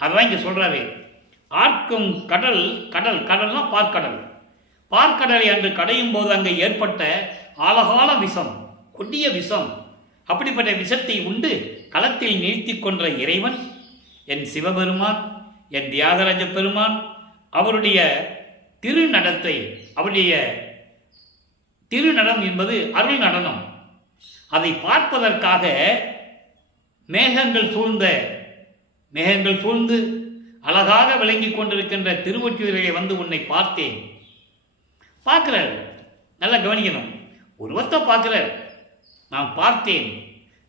அதான் இங்கே சொல்றாரு. ஆர்க்கும் கடல், கடல் கடல்னா பார்க்கடல், பார்க்கடலை அன்று கடையும் போது அங்கே ஏற்பட்ட ஆலகால விஷம், கொடிய விஷம், அப்படிப்பட்ட விஷத்தை உண்டு களத்தில் நிறுத்தி கொன்ற இறைவன் என் சிவபெருமான், என் தியாகராஜ பெருமான். அவருடைய திருநடத்தை, அவருடைய திருநடம் என்பது அருள் நடனம். அதை பார்ப்பதற்காக மேகங்கள் சூழ்ந்து அழகாக விளங்கி கொண்டிருக்கின்ற திருவொற்றியூரிலே வந்து உன்னை பார்த்தேன். பார்க்கிறார், நல்லா கவனிக்கணும். ஒருவத்தை பார்க்கிறார், நான் பார்த்தேன்,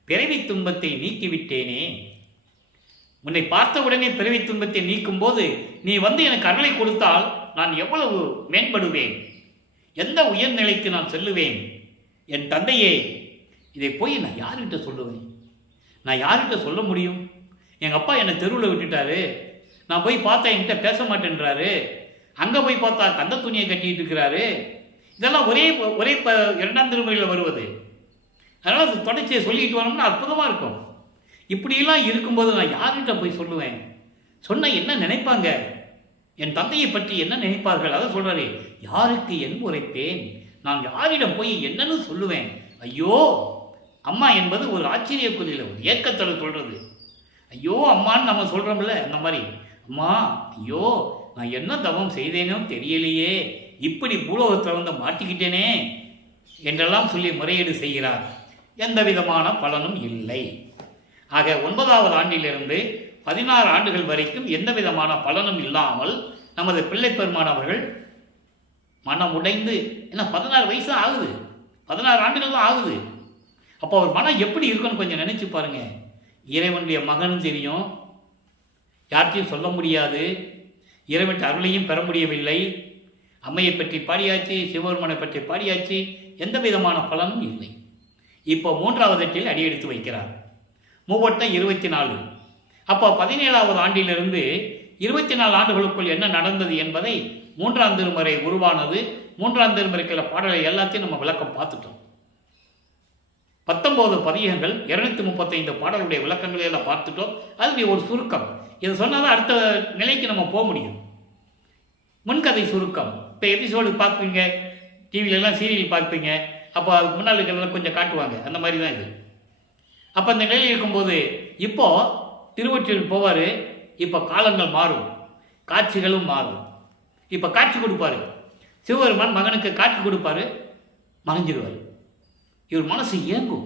பிறவி துன்பத்தை நீக்கிவிட்டேனே. உன்னை பார்த்த உடனே பிறவி துன்பத்தை நீக்கும் போது நீ வந்து எனக்கு அருளை கொடுத்தால் நான் எவ்வளவு மேம்படுவேன், எந்த உயர்நிலைக்கு நான் செல்லுவேன். என் தந்தையே, இதை போய் நான் யார்கிட்ட சொல்லுவேன்? நான் யார்கிட்ட சொல்ல முடியும்? எங்கள் அப்பா என்னை தெருவில் விட்டுட்டாரு, நான் போய் பார்த்தா என்கிட்ட பேச மாட்டேன்றாரு, அங்கே போய் பார்த்தா கந்த துணியை கட்டிட்டு இருக்கிறாரு. இதெல்லாம் ஒரே 2ஆம் திருமுறையில் வருவது. அதனால் அது தொடர்ச்சியை சொல்லிட்டு வரோம்னா அற்புதமாக இருக்கும். இப்படியெல்லாம் இருக்கும்போது நான் யார்கிட்ட போய் சொல்லுவேன்? சொன்னால் என்ன நினைப்பாங்க? என் தந்தையை பற்றி என்ன நினைப்பார்கள்? அதை சொல்கிறாரு, யாருக்கு என் உரைப்பேன், நான் யாரிடம் போய் என்னன்னு சொல்லுவேன்? ஐயோ அம்மா என்பது ஒரு ஆச்சரியக்குறியில் ஒரு ஏக்கத்தோடு சொல்கிறது. ஐயோ அம்மான்னு நம்ம சொல்கிறோம்ல, அந்த மாதிரி அம்மா ஐயோ நான் என்ன தவம் செய்தேனோ தெரியலையே, இப்படி பூலோகத்தில் வந்து மாட்டிக்கிட்டேனே என்றெல்லாம் சொல்லி முறையீடு செய்கிறார். எந்த விதமான பலனும் இல்லை. ஆக 9வது ஆண்டிலிருந்து 16 ஆண்டுகள் வரைக்கும் எந்த விதமான பலனும் இல்லாமல் நமது பிள்ளைப்பெருமான் அவர்கள் மனம் உடைந்து, ஏன்னா 16 வயசு ஆகுது, 16 ஆண்டுகள் தான் ஆகுது. அப்போ அவர் மனம் எப்படி இருக்குன்னு கொஞ்சம் நினைச்சு பாருங்க. இறைவனுடைய மகனும் தெரியும், யார்த்தையும் சொல்ல முடியாது, இறைவன் அருளையும் பெற முடியவில்லை. அம்மையை பற்றி பாடியாச்சு, சிவபெருமனை பற்றி பாடியாச்சு, எந்த விதமான பலனும் இல்லை. இப்போ 3வது எட்டில் அடியெடுத்து வைக்கிறார். 3 24. அப்போ 17வது ஆண்டிலிருந்து 24 ஆண்டுகளுக்குள் என்ன நடந்தது என்பதை 3ஆம் திருமுறை உருவானது, 3ஆம் திருமுறைக்குள்ள பாடலை எல்லாத்தையும் நம்ம விளக்கம் பார்த்துட்டோம். 19 பதிகங்கள், 235 பாடலுடைய விளக்கங்களை எல்லாம் பார்த்துட்டோம். அது ஒரு சுருக்கம். இதை சொன்னாதான் அடுத்த நிலைக்கு நம்ம போக முடியும். முன்கதை சுருக்கம். இப்போ எபிசோடு பார்ப்பீங்க, டிவிலெலாம் சீரியல் பார்ப்பீங்க, அப்போ அதுக்கு முன்னால் இருக்கிறதெல்லாம் கொஞ்சம் காட்டுவாங்க, அந்த மாதிரி தான் இது. அப்போ அந்த நிலையில் இருக்கும்போது இப்போது திருவொற்றியூர் போவார். இப்போ காலங்கள் மாறும், காட்சிகளும் மாறும். இப்போ காட்சி கொடுப்பாரு, சிவபெருமான் மகனுக்கு காட்சி கொடுப்பாரு, மறைஞ்சிடுவார். இவர் மனசு இயங்கும்.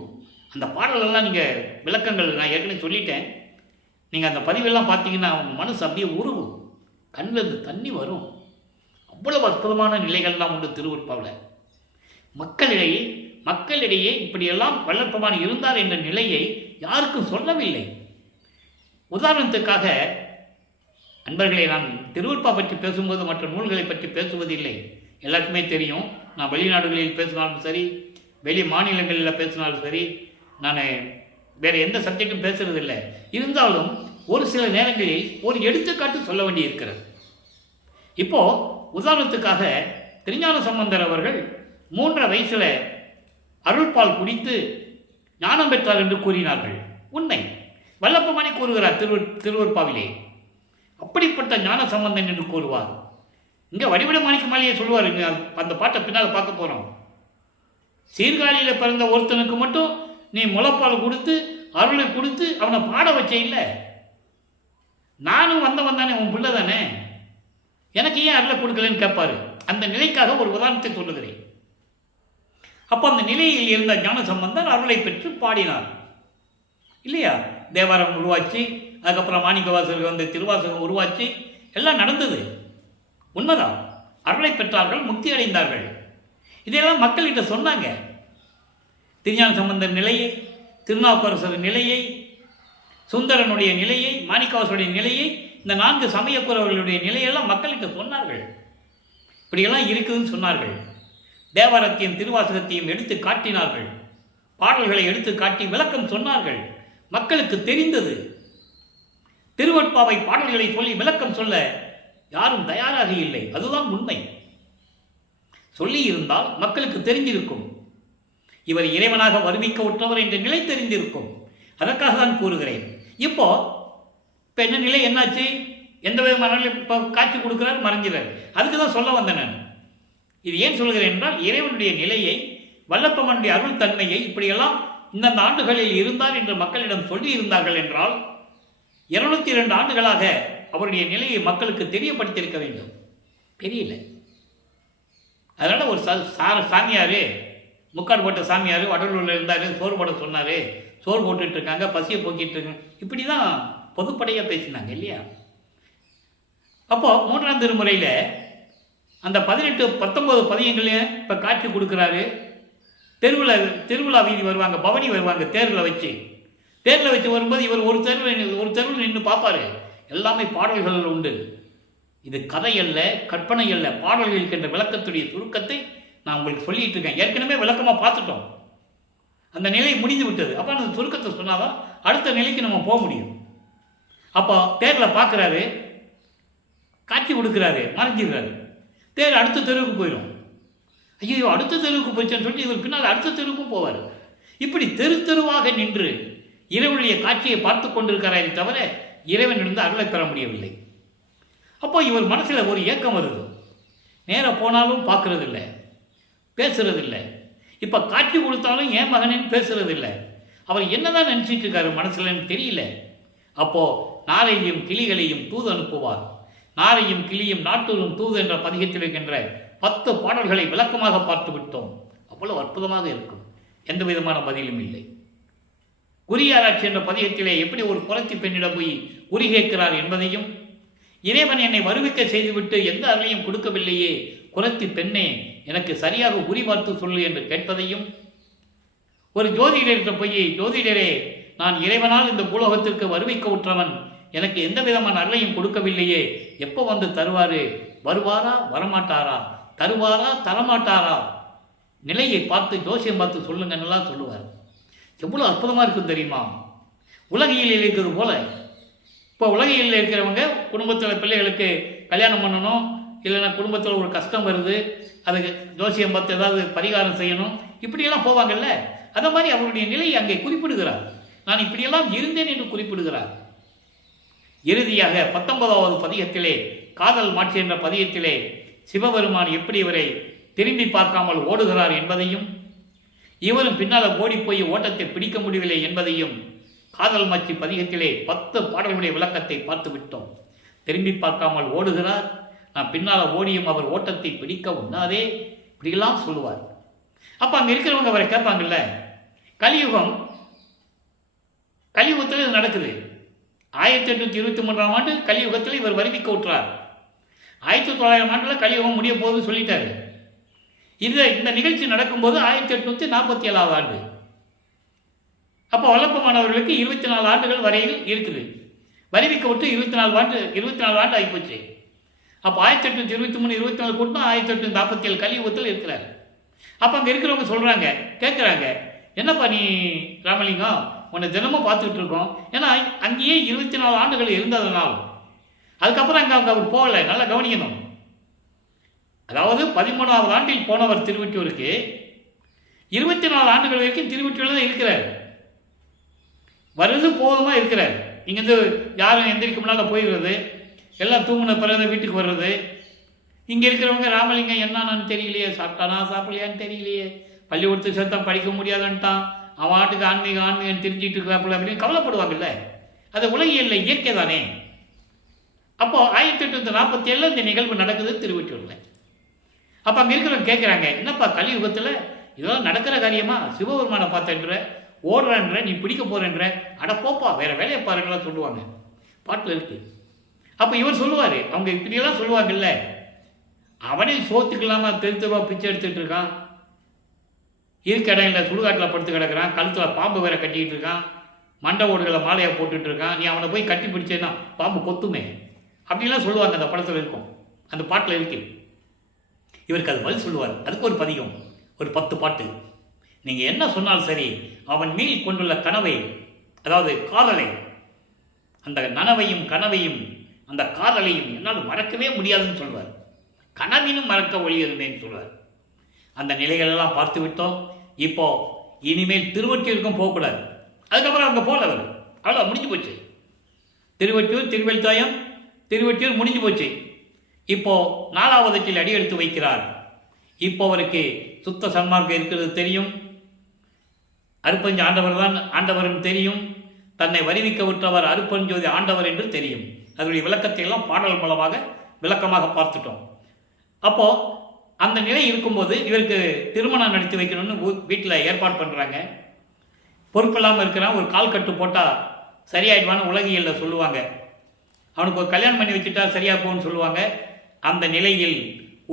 அந்த பாடலெல்லாம் நீங்கள் விளக்கங்கள் நான் ஏற்கனவே சொல்லிட்டேன். நீங்கள் அந்த பதிவெல்லாம் பார்த்தீங்கன்னா அவங்க மனசு அப்படியே உருகும், கண்ணிலிருந்து தண்ணி வரும். அவ்வளவு அற்புதமான நிலைகள்லாம் உண்டு திருவொற்பாவில். மக்களிடையே இப்படியெல்லாம் வல்லற்பெருமான் இருந்தார் என்ற நிலையை யாருக்கும் சொல்லவில்லை. உதாரணத்துக்காக அன்பர்களை, நான் திருவொற்பா பற்றி பேசும்போது மற்ற நூல்களை பற்றி பேசுவதில்லை. எல்லாருக்குமே தெரியும், நான் வெளிநாடுகளில் பேசினாலும் சரி, வெளி மாநிலங்களில் பேசினாலும் சரி, நான் வேறு எந்த சப்ஜெக்டும் பேசுறதில்லை. இருந்தாலும் ஒரு சில நேரங்களில் ஒரு எடுத்துக்காட்டு சொல்ல வேண்டி இருக்கிறது. இப்போது உதாரணத்துக்காக திருஞான சம்பந்தர் அவர்கள் 3 வயசில் அருள்பால் குடித்து ஞானம் பெற்றார் என்று கூறினார்கள். உண்மை. வல்லப்பெருமானே கூறுகிறார் திருவொற்பாவிலே. அப்படிப்பட்ட ஞான சம்பந்தன் என்று கூறுவார். இங்கே வடிவிட மாணிக்க மாலையை சொல்லுவார். அந்த பாட்டை பின்னால் பார்க்க போகிறோம். சீர்காழியில் பிறந்த ஒருத்தனுக்கு மட்டும் நீ முளைப்பால் கொடுத்து அருளை கொடுத்து அவனை பாட வச்ச இல்லை. நானும் வந்தவன் தானே, உன் பிள்ளை தானே, எனக்கு ஏன் அருளை கொடுக்கலன்னு கேட்பாரு. அந்த நிலைக்காக ஒரு உதாரணத்தை சொல்லுகிறேன். அப்போ அந்த நிலையில் இருந்த ஞான சம்பந்தர் அருளை பெற்று பாடினார் இல்லையா? தேவாரம் உருவாச்சு, அதுக்கப்புறம் மாணிக்கவாசகர் வந்து திருவாசகம் உருவாச்சு, எல்லாம் நடந்தது. உண்மைதான், அருளை பெற்றார்கள், முக்தி அடைந்தார்கள். இதையெல்லாம் மக்கள்கிட்ட சொன்னாங்க. திருஞான சம்பந்தர் நிலையை, திருநாவுக்கரசர் நிலையை, சுந்தரனுடைய நிலையை, மாணிக்கவாசருடைய நிலையை, இந்த 4 சமயக்குறவர்களுடைய நிலையெல்லாம் மக்கள்கிட்ட சொன்னார்கள். இப்படியெல்லாம் இருக்குதுன்னு சொன்னார்கள். தேவாரத்தையும் திருவாசகத்தையும் எடுத்து காட்டினார்கள். பாடல்களை எடுத்து காட்டி விளக்கம் சொன்னார்கள். மக்களுக்கு தெரிந்தது. திருவொற்பாவை பாடல்களை சொல்லி விளக்கம் சொல்ல யாரும் தயாராக இல்லை. அதுதான் உண்மை. சொல்லி இருந்தால் மக்களுக்கு தெரிஞ்சிருக்கும், இவர் இறைவனாக வருவிக்க உற்றவர் என்ற நிலை தெரிந்திருக்கும். அதற்காக தான் கூறுகிறேன். இப்போ என்ன நிலை என்னாச்சு? எந்த விதமான இப்போ காட்சி கொடுக்கிறார், மறைஞ்சிறார். அதுக்கு தான் சொல்ல வந்தேன் நான். இது ஏன் சொல்கிறேன் என்றால், இறைவனுடைய நிலையை, வல்லப்பெருமானுடைய அருள் தன்மையை இப்படியெல்லாம் இந்தந்த ஆண்டுகளில் இருந்தார் என்று மக்களிடம் சொல்லி இருந்தார்கள் என்றால் 202 ஆண்டுகளாக அவருடைய நிலையை மக்களுக்கு தெரியப்படுத்தியிருக்க வேண்டும். தெரியல. அதனால் ஒரு சாமியார், முக்காடு போட்ட சாமியார் வடலூரில் இருந்தார், சோறு போட சொன்னார், சோறு போட்டுட்டு இருக்காங்க, பசியை போக்கிட்டு இருக்காங்க, இப்படி தான் பொதுப்படையாக பேசினாங்க இல்லையா? அப்போது 3ஆம் திருமுறையில் அந்த 18, 19 பதியங்களையும் இப்போ காட்சி கொடுக்குறாரு. திருவிழா வீதி வருவாங்க, பவனி வருவாங்க, தேரில் வச்சு வரும்போது இவர் ஒரு தெருவில் நின்று பார்ப்பார். எல்லாமே பாடல்கள் உண்டு. இது கதை அல்ல, கற்பனை அல்ல, பாடல்கள் இருக்கின்ற விளக்கத்துடைய சுருக்கத்தை நான் உங்களுக்கு சொல்லிட்டு இருக்கேன். ஏற்கனவே விளக்கமாக பார்த்துட்டோம். அந்த நிலை முடிந்து விட்டது. அப்போ அந்த சுருக்கத்தை சொன்னாதான் அடுத்த நிலைக்கு நம்ம போக முடியும். அப்போ தேரில் பார்க்குறாரு, காட்சி கொடுக்குறாரு, மறைஞ்சிடுறாரு. தேர் அடுத்த தெருவுக்கு போயிடும். ஐயோ, அடுத்த தெருவுக்கு போயிடுச்சுன்னு சொல்லிட்டு இவர் பின்னால் அடுத்த தெருவுக்கும் போவார். இப்படி தெருவாக நின்று இறைவனுடைய காட்சியை பார்த்து கொண்டிருக்கிறாரே தவிர இறைவனிலிருந்து அருளை பெற முடியவில்லை. அப்போ இவர் மனசில் ஒரு ஏக்கம் வருது. நேராக போனாலும் பார்க்கறதில்லை, பேசுறதில்லை. இப்போ காட்சி கொடுத்தாலும் ஏன் மகனேன்னு பேசுறதில்லை. அவர் என்னதான் நினச்சிட்டு இருக்காரு மனசுலன்னு தெரியல. அப்போது நாரையும் கிளிகளையும் தூது அனுப்புவார். நாரையும் கிளியும் நாட்டூரும் தூது என்ற பதிகத்தில் இருக்கின்ற 10 பாடல்களை விளக்கமாக பார்த்து விட்டோம். அவ்வளவு அற்புதமாக இருக்கும். எந்த விதமான பதிலும் இல்லை. குறியாராய்ச்சி என்ற பதிகத்திலே எப்படி ஒரு குறத்தி பெண்ணிடம் போய் குறி கேட்கிறார் என்பதையும், இறைவன் என்னை வருவிக்க செய்துவிட்டு எந்த அருளையும் கொடுக்கவில்லையே, குறத்தி பெண்ணே எனக்கு சரியாக குறி பார்த்து சொல்லு என்று கேட்பதையும், ஒரு ஜோதிடர்கிட்ட போய், ஜோதிடரே, நான் இறைவனால் இந்த பூலோகத்திற்கு வருவிக்க உற்றவன், எனக்கு எந்த விதமான அருளையும் கொடுக்கவில்லையே, எப்போ வந்து தருவாரு, வருவாரா வரமாட்டாரா, தருவாரா தரமாட்டாரா, நிலையை பார்த்து ஜோசியம் பார்த்து சொல்லுங்கன்னா சொல்லுவார். எவ்வளோ அற்புதமாக இருக்கும் தெரியுமா? உலகியல் இருக்கிறது போல. இப்போ உலகியலில் இருக்கிறவங்க குடும்பத்தில் பிள்ளைகளுக்கு கல்யாணம் பண்ணணும், இல்லைன்னா குடும்பத்தில் ஒரு கஷ்டம் வருது, அதுக்கு ஜோசியம் பார்த்து ஏதாவது பரிகாரம் செய்யணும், இப்படியெல்லாம் போவாங்கல்ல. அதை மாதிரி அவருடைய நிலையை அங்கே குறிப்பிடுகிறார். நான் இப்படியெல்லாம் இருந்தேன் என்று குறிப்பிடுகிறார். இறுதியாக 19வது பதிகத்திலே, காதல் மாட்சி என்ற பதிகத்திலே, சிவபெருமான் எப்படி இவரை திரும்பி பார்க்காமல் ஓடுகிறார் என்பதையும், இவரும் பின்னால் ஓடிப்போய் ஓட்டத்தை பிடிக்க முடியவில்லை என்பதையும் காதல் மாட்சி பதிகத்திலே 10 பாடல்களுடைய விளக்கத்தை பார்த்து விட்டோம். திரும்பி பார்க்காமல் ஓடுகிறார், நான் பின்னால் ஓடியும் அவர் ஓட்டத்தை பிடிக்க உண்ணாதே, இப்படியெல்லாம் சொல்லுவார். அப்போ அங்கே இருக்கிறவங்க அவரை கேட்பாங்கல்ல, கலியுகத்தில் இது நடக்குது. 1823ஆம் ஆண்டு கலியுகத்தில் இவர் வருவிக்க விட்டுறார். 1900 ஆண்டில் கலியுகம் முடிய போகுதுன்னு சொல்லிட்டாரு. இந்த நிகழ்ச்சி நடக்கும்போது 1847ஆவது ஆண்டு. அப்போ வல்லப்பமானவர்களுக்கு 24 ஆண்டுகள் வரையில் இருக்குது. வருவிக்க விட்டு 24 ஆண்டு ஆகிப்போச்சு. அப்போ 1823 24 கூட்டம் 1847 கலியுகத்தில் இருக்கிறார். அப்போ அங்கே இருக்கிறவங்க சொல்கிறாங்க, கேட்குறாங்க, என்னப்பா நீ ராமலிங்கம், உன்னை தினமும் பார்த்துக்கிட்டு இருக்கோம். ஏன்னா அங்கேயே 24 ஆண்டுகள் இருந்ததுனால், அதுக்கப்புறம் அங்கே அவர் போகலை. நல்லா கவனிக்கணும். அதாவது 13வது ஆண்டில் போனவர் திருவொற்றியூருக்கு, 24 ஆண்டுகள் வரைக்கும் திருவொற்றியூரில் தான் இருக்கிறார். வருது போதுமா இருக்கிறார். இங்கேருந்து யாரும் எந்திரிக்க முன்னால் போயிடுறது, எல்லாம் தூங்கின பிறகு வீட்டுக்கு வர்றது. இங்கே இருக்கிறவங்க ராமலிங்கம் என்னன்னு தெரியலையே, சாப்பிட்டானா சாப்பிடலையான்னு தெரியலையே, பள்ளிக்கூடத்துக்கு சேர்த்தா படிக்க முடியாதுன்ட்டான், அவன் ஆட்டுக்கு ஆன்மீகம் தெரிஞ்சிட்டு இருக்கிறாப்புல அப்படின்னு கவலைப்படுவாங்கல்ல. அது உலகியல்ல இயற்கை தானே. அப்போ 1847 இந்த நிகழ்வு நடக்குது திருவொற்றியூரில். அப்போ அங்கே இருக்கிறவங்க கேட்குறாங்க, என்னப்பா கலியுகத்தில் இதெல்லாம் நடக்கிற காரியமா, சிவபெருமானை பார்த்தேன்ற, ஓடுறன்ற, நீ பிடிக்க போறேன்ற, அட போப்பா வேற வேலையை பாருங்களா சொல்லுவாங்க. பாட்டில் இருக்கு. அப்போ இவர் சொல்லுவார், அவங்க இப்படியெல்லாம் சொல்லுவாங்கல்ல, அவனே சோத்துக்கலாமா தெருத்துவா பிச்சை எடுத்துகிட்டு இருக்கான், இருக்க இடம் இல்லை, சுடுகாட்டில் படுத்து கிடக்கிறான், கழுத்தில் பாம்பு வேற கட்டிக்கிட்டு இருக்கான், மண்டை ஓடுகளை மாலையை போட்டுட்டு இருக்கான், நீ அவனை போய் கட்டி பிடிச்சேன்னா பாம்பு கொத்துமே, அப்படிலாம் சொல்லுவாங்க. அந்த படத்தில் இருக்கும், அந்த பாட்டில் இருக்கு. இவருக்கு அது பதில் சொல்லுவார். அதுக்கு ஒரு பதிகம், ஒரு 10 பாட்டு. நீங்கள் என்ன சொன்னாலும் சரி, அவன் மேல் கொண்டுள்ள கனவை, அதாவது காதலை, அந்த நனவையும் கனவையும் அந்த காதலையும் என்னால் மறக்கவே முடியாதுன்னு சொல்வார். கனவினும் மறக்க ஒழியதுமேன்னு சொல்வார். அந்த நிலைகளெல்லாம் பார்த்து விட்டோம். இப்போ இனிமேல் திருவொற்றியூருக்கும் போகக்கூடாது. அதுக்கப்புறம் அங்கே போகல, அவ்வளோ முடிஞ்சு போச்சு. திருவொற்றியூர், திருவெல்தாயம், திருவொற்றியூர் முடிஞ்சு போச்சு. இப்போ 4வது அடி எடுத்து வைக்கிறார். இப்போ அவருக்கு சுத்த சன்மார்க்கம் இருக்கிறது தெரியும், அருப்பஞ்சு ஆண்டவர் தான் ஆண்டவர்னு தெரியும், தன்னை வருவிக்க விட்டவர் அருப்பஞ்சோதி ஆண்டவர் என்று தெரியும். அதனுடைய விளக்கத்தை எல்லாம் பாடல் மூலமாக விளக்கமாக பார்த்துட்டோம். அப்போ அந்த நிலை இருக்கும்போது இவருக்கு திருமணம் நடத்தி வைக்கணும்னு வீட்டில் ஏற்பாடு பண்ணுறாங்க. பொறுப்பில்லாமல் இருக்கிறான், ஒரு கால் கட்டு போட்டால் சரியாயிடுவான்னு உலகியலில் சொல்லுவாங்க. அவனுக்கு ஒரு கல்யாணம் பண்ணி வச்சுட்டா சரியாக போகும்னு சொல்லுவாங்க. அந்த நிலையில்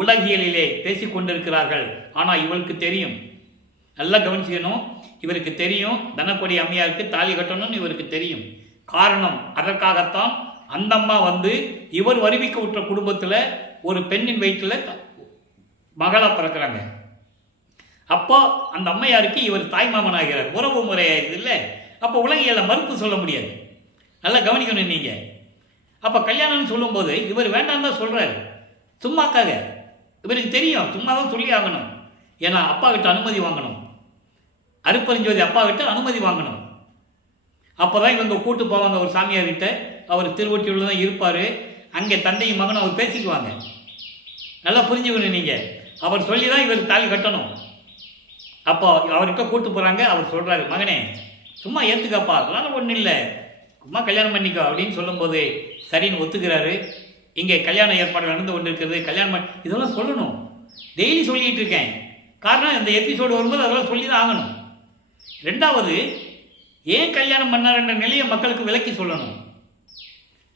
உலகியலிலே பேசி கொண்டிருக்கிறார்கள். ஆனால் இவருக்கு தெரியும், நல்லா கவனிச்சுக்கணும், இவருக்கு தெரியும் தனக்கொடி அம்மையாருக்கு தாலி கட்டணும்னு இவருக்கு தெரியும். காரணம், அதற்காகத்தான் அந்த அம்மா வந்து இவர் வருவிக்க விட்ட குடும்பத்தில் ஒரு பெண்ணின் வயிற்றில் மகளா பிறக்கிறாங்க. அப்போ அந்த அம்மையாருக்கு இவர் தாய்மாமன் ஆகிறார், உறவு முறையாகிறது இல்லை. அப்போ உலகியலை மறுப்பு சொல்ல முடியாது, நல்லா கவனிக்கணும் நீங்கள். அப்போ கல்யாணம்னு சொல்லும்போது இவர் வேண்டாம் தான் சொல்கிறார், சும்மாக்காக. இவருக்கு தெரியும் சும்மா தான் சொல்லி ஆகணும். ஏன்னா அப்பா கிட்ட அனுமதி வாங்கணும், அருப்பரிஞ்சோதி அப்பா கிட்ட அனுமதி வாங்கணும். அப்போ தான் இவங்க கூட்டு போவாங்க ஒரு சாமியார்கிட்ட. அவர் திருவொற்றியூரில் தான் இருப்பார். அங்கே தந்தையும் மகனும் அவர் பேசிக்குவாங்க. நல்லா புரிஞ்சுக்கணும் நீங்கள். அவர் சொல்லி தான் இவர் தாலி கட்டணும். அப்போ அவர்கிட்ட கூட்டு போகிறாங்க. அவர் சொல்கிறாரு, மகனே சும்மா ஏற்றுக்கப்பா, அதெல்லாம் ஒன்றும் இல்லை, சும்மா கல்யாணம் பண்ணிக்கோ அப்படின்னு சொல்லும்போது சரின்னு ஒத்துக்கிறாரு. இங்கே கல்யாண ஏற்பாடு நடந்து கொண்டு இருக்கிறது, கல்யாணம் இதெல்லாம் சொல்லணும், டெய்லி சொல்லிகிட்டு இருக்கேன். காரணம் இந்த எபிசோடு வரும்போது அதெல்லாம் சொல்லி தான் ஆகணும். 2வது, ஏன் கல்யாணம் பண்ணார் என்ற நிலையை மக்களுக்கு விளக்கி சொல்லணும்.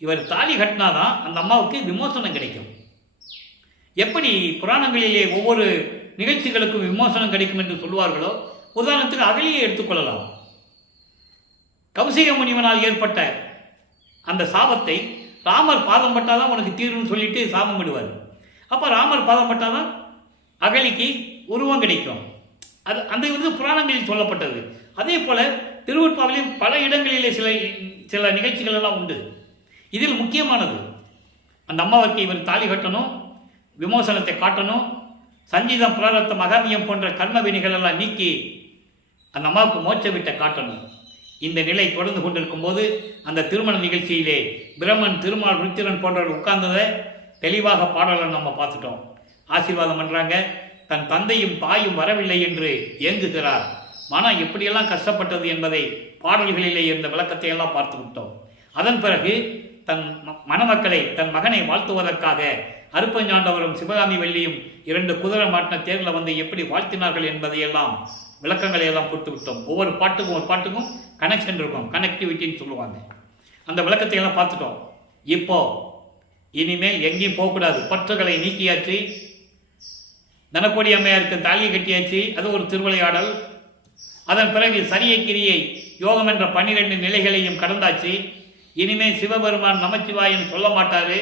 இவர் தாலி கட்டினாதான் அந்த அம்மாவுக்கு விமோசனம் கிடைக்கும். எப்படி புராணங்களிலே ஒவ்வொரு நிகழ்ச்சிகளுக்கும் விமோசனம் கிடைக்கும் என்று சொல்வார்களோ, உதாரணத்துக்கு அகலியை எடுத்துக்கொள்ளலாம். கௌசிக முனிவனால் ஏற்பட்ட அந்த சாபத்தை ராமர் பாதம் பட்டாதான் உனக்கு தீர்வுன்னு சொல்லிட்டு சாபம் விடுவார். அப்போ ராமர் பாதம் பட்டாதான் அகலிக்கு உருவம் கிடைக்கும். அது அந்த புராணங்களில் சொல்லப்பட்டது. அதே போல திருவொற்பாவிலும் பல இடங்களிலே சில நிகழ்ச்சிகள் எல்லாம் உண்டு. இதில் முக்கியமானது அந்த அம்மாவுக்கு இவர் தாலி கட்டணும், விமோசனத்தை காட்டணும், சஞ்சீதம் பிராரத்தம் அகாமியம் போன்ற கர்ம வினைகள் எல்லாம் நீக்கி அந்த அம்மாவுக்கு மோட்ச விட்ட காட்டணும். இந்த நிலை தொடர்ந்து கொண்டிருக்கும் போது அந்த திருமண நிகழ்ச்சியிலே பிரம்மன், திருமால், ருத்திரன் போன்றவர்கள் உட்கார்ந்ததை தெளிவாக பாடலை நம்ம பார்த்துட்டோம். ஆசீர்வாதம் பண்ணுறாங்க. தன் தந்தையும் தாயும் வரவில்லை என்று ஏங்குகிறார். மனம் எப்படியெல்லாம் கஷ்டப்பட்டது என்பதை பாடல்களிலே இருந்த விளக்கத்தை எல்லாம் பார்த்து விட்டோம். அதன் பிறகு தன் மணமக்களை, தன் மகனை வாழ்த்துவதற்காக அருப்பஞ்சாண்டவரும் சிவகாமி வெள்ளியும் 2 குதிரை மாட்டின தேர்வில் வந்து எப்படி வாழ்த்தினார்கள் என்பதையெல்லாம் விளக்கங்களை எல்லாம் கொடுத்து விட்டோம். ஒவ்வொரு பாட்டுக்கும் கனெக்ஷன் இருக்கும், கனெக்டிவிட்டின்னு சொல்லுவாங்க. அந்த விளக்கத்தை எல்லாம் பார்த்துட்டோம். இப்போ இனிமேல் எங்கேயும் போகக்கூடாது. பற்றுகளை நீக்கியாச்சு, தனக்கோடி அம்மையாருக்கு தாலியை கட்டியாச்சு, அது ஒரு திருவிளையாடல். அதன் பிறகு சரியை கிரியை யோகம் என்ற 12 நிலைகளையும் கடந்தாச்சு. இனிமேல் சிவபெருமான் நமச்சிவாயன் சொல்ல மாட்டாரு.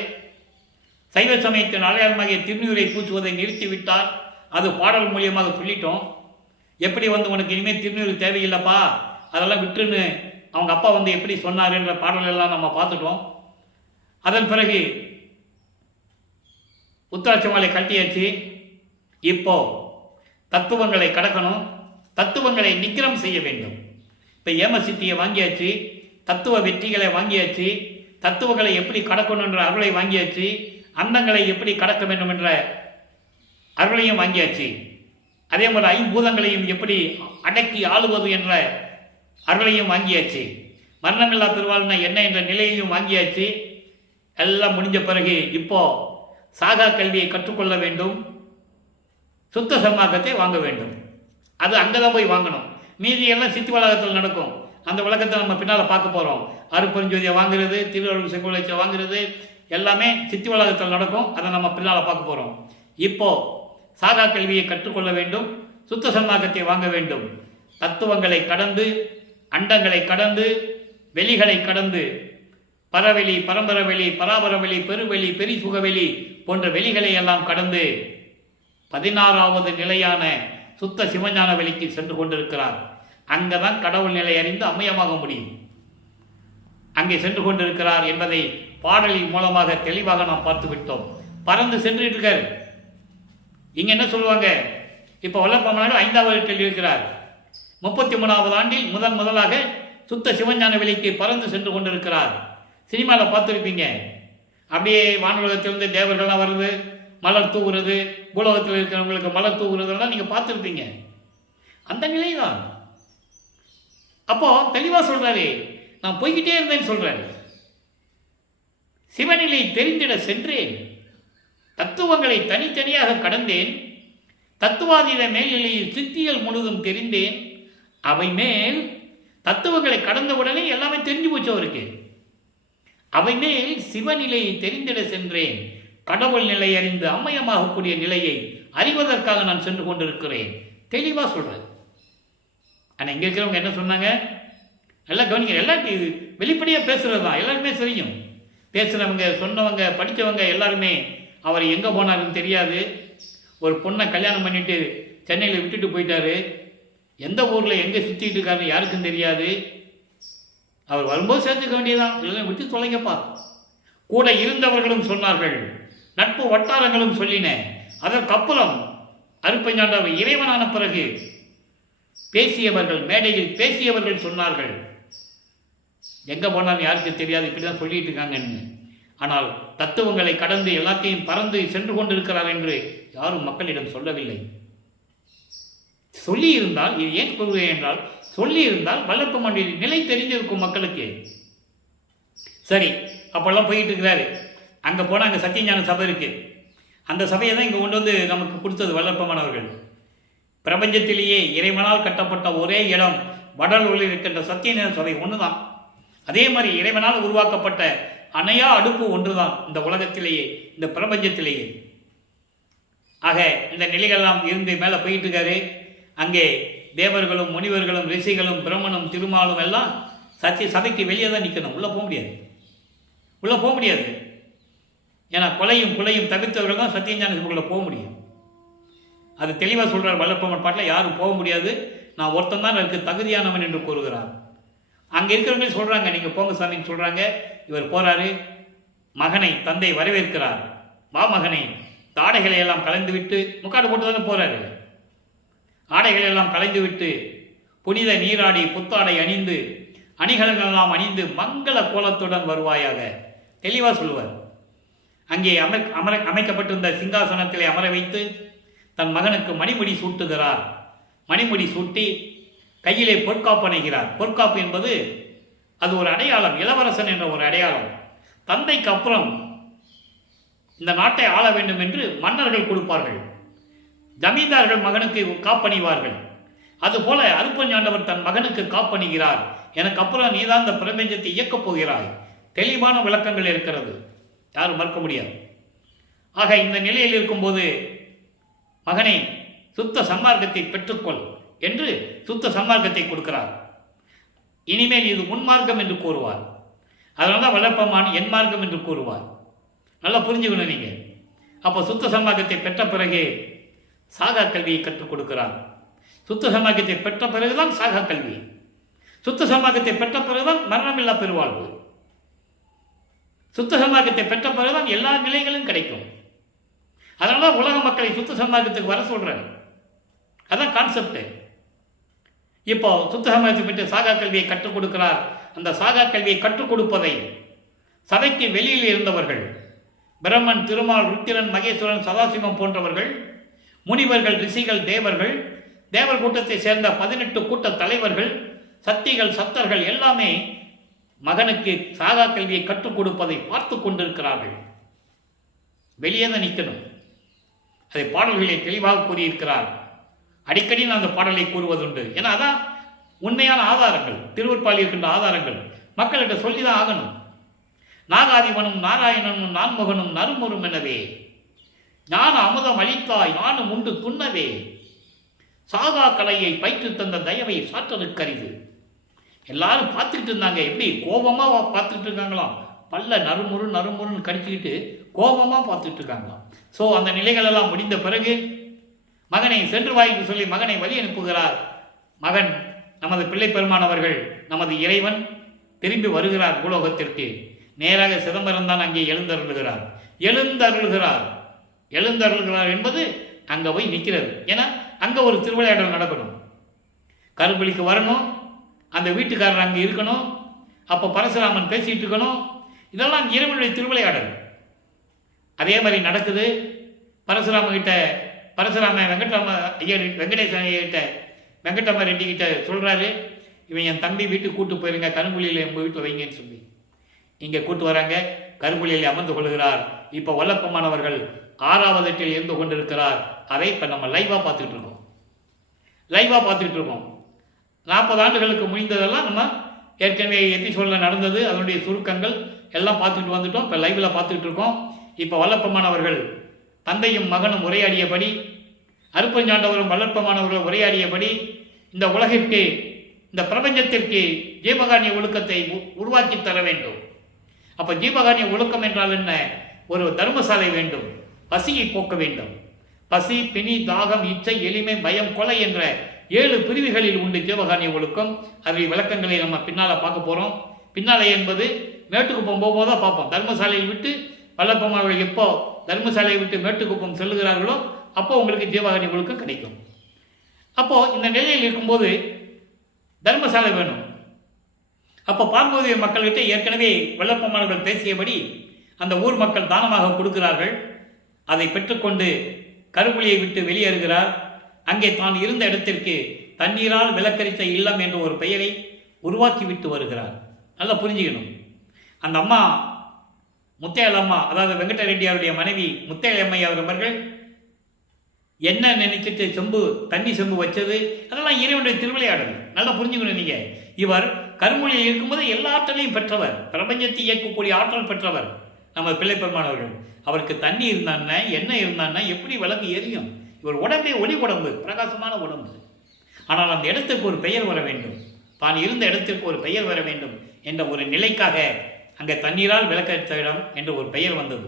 சைவ சமயத்தின் அடையாளமாகிய திருநீரை பூச்சுவதை நிறுத்திவிட்டார். அது பாடல் மூலியமாக சொல்லிட்டோம். எப்படி உனக்கு இனிமேல் திருநீர் தேவையில்லைப்பா, அதெல்லாம் விட்டுன்னு அவங்க அப்பா எப்படி சொன்னார் என்ற பாடல் எல்லாம் நம்ம பார்த்துட்டோம். அதன் பிறகு உத்தராட்சமாலை கட்டியாச்சு. இப்போ தத்துவங்களை கடக்கணும், தத்துவங்களை நிக்கிரம் செய்ய வேண்டும். இப்போ ஏமசித்தியை வாங்கியாச்சு, தத்துவ வெற்றிகளை வாங்கியாச்சு, தத்துவங்களை எப்படி கடக்கணும் என்ற அருளை வாங்கியாச்சு, அந்தங்களை எப்படி கடக்க வேண்டும் என்ற அருளையும் வாங்கியாச்சு. அதே போல் 5 பூதங்களையும் எப்படி அடக்கி ஆளுவது என்ற அருளையும் வாங்கியாச்சு. மரணமில்லா பெருவாழ்னா என்ன என்ற நிலையையும் வாங்கியாச்சு. எல்லாம் முடிஞ்ச பிறகு இப்போ சாகா கல்வியை கற்றுக்கொள்ள வேண்டும், சுத்த சன்மார்க்கத்தை வாங்க வேண்டும். அது அங்கே தான் போய் வாங்கணும். மீதியெல்லாம் சித்தி வளாகத்தில் நடக்கும். அந்த விளக்கத்தை நம்ம பின்னால் பார்க்க போகிறோம். அருப்பெருஞ்சோதியை வாங்குறது, திருவள்ளுவர் செங்கோலைச்சை வாங்குறது எல்லாமே சித்தி வளாகத்தில் நடக்கும். அதை நம்ம பின்னால் பார்க்க போகிறோம். இப்போ சாகா கல்வியை கற்றுக்கொள்ள வேண்டும், சுத்த சன்மார்க்கத்தை வாங்க வேண்டும். தத்துவங்களை கடந்து, அண்டங்களை கடந்து, வெளிகளை கடந்து, பரவெளி, பரம்பரவெளி, பராபரவெளி, பெருவெளி, பெரிசுகவெளி போன்ற வெளிகளை எல்லாம் கடந்து 16வது நிலையான சுத்த சிவஞான வெளிக்கு சென்று கொண்டிருக்கிறார். அங்கதான் கடவுள் நிலை அறிந்து அம்மையமாக முடியும். அங்கே சென்று கொண்டிருக்கிறார் என்பதை பாடலின் மூலமாக தெளிவாக நாம் பார்த்து விட்டோம். பறந்து சென்றுட்டு இருக்கார். இங்க என்ன சொல்லுவாங்க, இப்போ வல்லப்பமனார் 5வது வீட்டில் இருக்கிறார். 33வது ஆண்டில் முதலாக சுத்த சிவஞான வெளிக்கு பறந்து சென்று கொண்டிருக்கிறார். சினிமாவில் பார்த்துருப்பீங்க, அப்படியே வானுலகத்திலிருந்து தேவர்கள்லாம் வருது, மலர் தூவுறது, பூலோகத்தில் இருக்கிறவங்களுக்கு மலர் தூவுறதெல்லாம் நீங்கள் பார்த்துருப்பீங்க. அந்த நிலை தான். அப்போ தெளிவாக சொல்றாரு, நான் போய்கிட்டே இருந்தேன்னு சொல்றாரு. சிவநிலை தெரிந்திட சென்றேன், தத்துவங்களை தனித்தனியாக கடந்தேன், தத்துவாதீத மேல்நிலையில் சித்தியல் முழுதும் தெரிந்தேன். அவை மேல் தத்துவங்களை கடந்தவுடனே எல்லாமே தெரிஞ்சு போச்சு அவருக்கு. அவை மேல் சிவநிலையை தெரிந்திட சென்றேன், கடவுள் நிலை அறிந்து அம்மையமாகக்கூடிய நிலையை அறிவதற்காக நான் சென்று கொண்டிருக்கிறேன். தெளிவாக சொல்றேன். ஆனால் இங்கே இருக்கிறவங்க என்ன சொன்னாங்க, எல்லாம் கவனிக்க, எல்லாருக்கும் இது வெளிப்படையாக பேசுறது தான், எல்லாருமே தெரியும். பேசுகிறவங்க, சொன்னவங்க, படித்தவங்க எல்லாருமே அவர் எங்கே போனாருன்னு தெரியாது. ஒரு பொண்ணை கல்யாணம் பண்ணிட்டு சென்னையில் விட்டுட்டு போயிட்டாரு. எந்த ஊரில் எங்கே சுற்றிட்டு இருக்காருன்னு யாருக்கும் தெரியாது. அவர் வரும்போது சேர்த்துக்க வேண்டியதான், எல்லாம் விட்டு தொலைங்கப்பா. கூட இருந்தவர்களும் சொன்னார்கள், நட்பு வட்டாரங்களும் சொல்லின. அதற்கப்புறம் அருப்பஞ்சாண்டவர் இறைவனான பிறகு பேசியவர்கள், மேடையில் பேசியவர்கள் சொன்னார்கள், எங்கே போனாலும் யாருக்கு தெரியாது, இப்படி தான் சொல்லிட்டு இருக்காங்கன்னு. ஆனால் தத்துவங்களை கடந்து எல்லாத்தையும் பறந்து சென்று கொண்டிருக்கிறார் என்று யாரும் மக்களிடம் சொல்லவில்லை. சொல்லி இருந்தால், இது ஏன் கொள்கை என்றால், சொல்லி இருந்தால் வல்லப்ப மண்டியில் நிலை தெரிஞ்சிருக்கும் மக்களுக்கு. சரி, அப்பெல்லாம் போயிட்டு இருக்கிறாரு. அங்கே போனால் அங்கே சத்தியஞான சபை இருக்கு. அந்த சபையை தான் இங்கே கொண்டு வந்து நமக்கு கொடுத்தது வல்லப்பமானவர்கள். பிரபஞ்சத்திலேயே இறைவனால் கட்டப்பட்ட ஒரே இடம் வடலூரில் இருக்கின்ற சத்தியஞான சபை ஒன்று தான். அதே மாதிரி இறைவனால் உருவாக்கப்பட்ட அணையா அடுப்பு ஒன்று தான் இந்த உலகத்திலேயே, இந்த பிரபஞ்சத்திலேயே. ஆக இந்த நிலைகள்லாம் இருந்து மேலே போயிட்டு இருக்காரு. அங்கே தேவர்களும் முனிவர்களும் ரிஷிகளும் பிரம்மனும் திருமாலும் எல்லாம் சபைக்கு வெளியே தான் நிற்கணும், உள்ளே போக முடியாது. உள்ளே போக முடியாது. ஏன்னா கொலையும் குலையும் தவிர்த்தவர்கள் தான் சத்தியஞான சபைக்குள்ளே போக முடியும். அது தெளிவாக சொல்கிறார் வல்லப்பம்மன் பாட்டில், யாரும் போக முடியாது, நான் ஒருத்தன் தான் எனக்கு தகுதியானவன் என்று கூறுகிறார். அங்கே இருக்கிறவங்க சொல்கிறாங்க, நீங்கள் போங்க சாமின்னு சொல்கிறாங்க. இவர் போகிறாரு. மகனை தந்தை வரவேற்கிறார். வா மகனை, ஆடைகளை எல்லாம் கலைந்து விட்டு, முக்காடு போட்டு தானே போகிறாரு. ஆடைகளை எல்லாம் கலைந்து விட்டு புனித நீராடி புத்தாடை அணிந்து அணிகளெல்லாம் அணிந்து மங்கள கோலத்துடன் வருவாயாக தெளிவாக சொல்லுவார். அங்கே அமைக்கப்பட்டிருந்த சிங்காசனத்திலே அமர வைத்து தன் மகனுக்கு மணிமுடி சூட்டுகிறார். மணிமுடி சூட்டி கையிலே பொற்காப்பு அணைகிறார். பொற்காப்பு என்பது அது ஒரு அடையாளம், இளவரசன் என்ற ஒரு அடையாளம். தந்தைக்கு அப்புறம் இந்த நாட்டை ஆள வேண்டும் என்று மன்னர்கள் கொடுப்பார்கள், ஜமீன்தார்கள் மகனுக்கு காப்பணிவார்கள். அதுபோல அருப்பஞ்சாண்டவர் தன் மகனுக்கு காப்பணிகிறார். எனக்கு அப்புறம் நீதான் இந்த பிரபஞ்சத்தை இயக்கப் போகிறாய். தெளிவான விளக்கங்கள் இருக்கிறது, யாரும் மறுக்க முடியாது. ஆக இந்த நிலையில் இருக்கும்போது மகனை சுத்த சன்மார்க்கத்தை பெற்றுக்கொள் என்று சுத்த சன்மார்க்கத்தை கொடுக்கிறார். இனிமேல் இது முன்மார்க்கம் என்று கூறுவார். அதனால தான் வளர்ப்பமான் என் மார்க்கம் என்று கூறுவார். நல்லா புரிஞ்சுக்கணும் நீங்கள். அப்போ சுத்த சன்மார்க்கத்தை பெற்ற பிறகு சாகா கல்வியை கற்றுக் கொடுக்கிறார். சுத்த சன்மார்க்கத்தை பெற்ற பிறகுதான் சாகா கல்வி. சுத்த சன்மார்க்கத்தை பெற்ற பிறகுதான் மரணமில்லா பெருவாழ்வு. சுத்த சன்மார்க்கத்தை பெற்ற பிறகுதான் எல்லா நிலைகளும் கிடைக்கும். அதனால உலக மக்களை சுத்த சன்மார்க்கத்துக்கு வர சொல்றாரு. அதான் கான்செப்ட். இப்போ சுத்த சன்மார்க்கத்தை பெற்று சாகா கல்வியை கற்றுக் கொடுக்கிறார். அந்த சாகா கல்வியை கற்றுக் கொடுப்பதை சபைக்கு வெளியில் இருந்தவர்கள், பிரம்மன், திருமால், ருத்திரன், மகேஸ்வரன், சதாசிவம் போன்றவர்கள், முனிவர்கள், ரிஷிகள், தேவர்கள், தேவர் கூட்டத்தை சேர்ந்த 18 கூட்ட தலைவர்கள், சத்திகள், சத்தர்கள் எல்லாமே மகனுக்கு சாகா கல்வியை கற்றுக் கொடுப்பதை பார்த்து கொண்டிருக்கிறார்கள். வெளியே தான் நிற்கணும். அதை பாடல்களை தெளிவாக கூறியிருக்கிறார். அடிக்கடி நான் அந்த பாடலை கூறுவதுண்டு. ஏன்னா அதான் உண்மையான ஆதாரங்கள், திருவற்பால் இருக்கின்ற ஆதாரங்கள். மக்கள்கிட்ட சொல்லிதான் ஆகணும். நாகாதிபனும் நாராயணனும் நான்முகனும் நறுமுறும் எனவே ஞான அமுதம் அளித்தாய் நானும் உண்டு துண்ணவே சாகா கலையை பயிற்று தந்த தயவை சாற்றதுக்கரிது. எல்லாரும் பார்த்துக்கிட்டு இருந்தாங்க. எப்படி கோபமாக பார்த்துக்கிட்டு இருக்காங்களாம். பல்ல நறுமுறுன்னு கடிச்சிக்கிட்டு கோபமாக பார்த்துக்கிட்டு இருக்காங்களாம். ஸோ அந்த நிலைகளெல்லாம் முடிந்த பிறகு மகனை சென்று வாய்க்கு சொல்லி மகனை வழி அனுப்புகிறார். மகன் நமது பிள்ளை பெருமானவர்கள், நமது இறைவன் திரும்பி வருகிறார் பூலோகத்திற்கு. நேராக சிதம்பரம் தான் அங்கே எழுந்தருளுகிறார். எழுந்தருளுகிறார் என்பது அங்கே போய் நிற்கிறது. ஏன்னா அங்கே ஒரு திருவிளையாடல் நடக்கணும். கரும்பலிக்கு வரணும், அந்த வீட்டுக்காரர் அங்கே இருக்கணும், அப்போ பரசுராமன் பேசிகிட்டு இருக்கணும். இதெல்லாம் இறைவனுடைய திருவிளையாடல். அதே மாதிரி நடக்குது. பரசுராம வெங்கடேச ஐயர்கிட்ட வெங்கடம ரெட்டி கிட்ட சொல்கிறாரு, இவன் என் தம்பி வீட்டுக்கு கூட்டு போயிருங்க, கரும்புலியில் எங்கள் வீட்டில் வைங்கன்னு சொல்லி இங்கே கூட்டு வராங்க. கரும்புலியில் அமர்ந்து கொள்கிறார். இப்போ வல்லப்பமானவர்கள் 6வது எட்டில் இருந்து கொண்டிருக்கிறார். அதை இப்போ நம்ம லைவாக பார்த்துக்கிட்டு இருக்கோம். 40 ஆண்டுகளுக்கு முடிந்ததெல்லாம் நம்ம ஏற்கனவே எபிசோடில் நடந்தது, அதனுடைய சுருக்கங்கள் எல்லாம் பார்த்துக்கிட்டு வந்துட்டோம். இப்போ லைவில் பார்த்துக்கிட்டு இருக்கோம். இப்போ வல்லப்பமானவர்கள் தந்தையும் மகனும் உரையாடியபடி, அருப்பஞ்சாண்டவரும் வல்லப்பமானவர்கள் உரையாடியபடி இந்த உலகிற்கு, இந்த பிரபஞ்சத்திற்கு ஜீவகாருண்ய ஒழுக்கத்தை உருவாக்கி தர வேண்டும். அப்போ ஜீவகாருண்ய ஒழுக்கம் என்றால் என்ன? ஒரு தர்மசாலை வேண்டும், பசியை போக்க வேண்டும். பசி, பிணி, தாகம், இச்சை, எளிமை, பயம், கொலை என்ற 7 பிரிவுகளில் உண்டு ஜீவகாருண்ய ஒழுக்கம். அதை விளக்கங்களை நம்ம பின்னால் பார்க்க போகிறோம். பின்னாலே என்பது மேட்டுக்குப்பம் போகும்போது தான் பார்ப்போம். தர்மசாலையை விட்டு வல்லப்பமானவர்கள் எப்போ தர்மசாலையை விட்டு மேட்டுக்குப்பம் செல்லுகிறார்களோ அப்போ உங்களுக்கு ஜீவகாருண்ய ஒழுக்கம் கிடைக்கும். அப்போது இந்த நிலையில் இருக்கும்போது தர்மசாலை வேணும். அப்போ பார்வதிய மக்கள்கிட்ட ஏற்கனவே வல்லப்பமானவர்கள் பேசியபடி அந்த ஊர் மக்கள் தானமாக கொடுக்கிறார்கள். அதை பெற்றுக்கொண்டு கரும்புலியை விட்டு வெளியேறுகிறார். அங்கே தான் இருந்த இடத்திற்கு தண்ணீரால் விலக்கரித்த இல்லம் என்ற ஒரு பெயரை உருவாக்கி விட்டு வருகிறார். நல்லா புரிஞ்சுக்கணும். அந்த அம்மா முத்தையல் அம்மா, அதாவது வெங்கட ரெட்டியாருடைய மனைவி முத்தையல் அம்மை அவர்கள் என்ன நினைச்சிட்டு தண்ணி செம்பு வச்சது, அதெல்லாம் இறைவனுடைய திருவிளையாடல். நல்லா புரிஞ்சுக்கணும் நீங்கள். இவர் கருமொழியில் இருக்கும்போது எல்லா ஆற்றலையும் பெற்றவர், பிரபஞ்சத்தை இயக்கக்கூடிய ஆற்றல் பெற்றவர் நம்ம பிள்ளை பெருமானவர்கள். அவருக்கு தண்ணி இருந்தான்னா, எண்ணெய் இருந்தான்னா எப்படி விளக்கு எரியும்? இவர் உடம்பே ஒளி உடம்பு, பிரகாசமான உடம்பு. ஆனால் அந்த இடத்திற்கு ஒரு பெயர் வர வேண்டும், தான் இருந்த இடத்திற்கு ஒரு பெயர் வர வேண்டும் என்ற ஒரு நிலைக்காக அங்கே தண்ணீரால் விளக்கெடுத்த இடம் என்று ஒரு பெயர் வந்தது.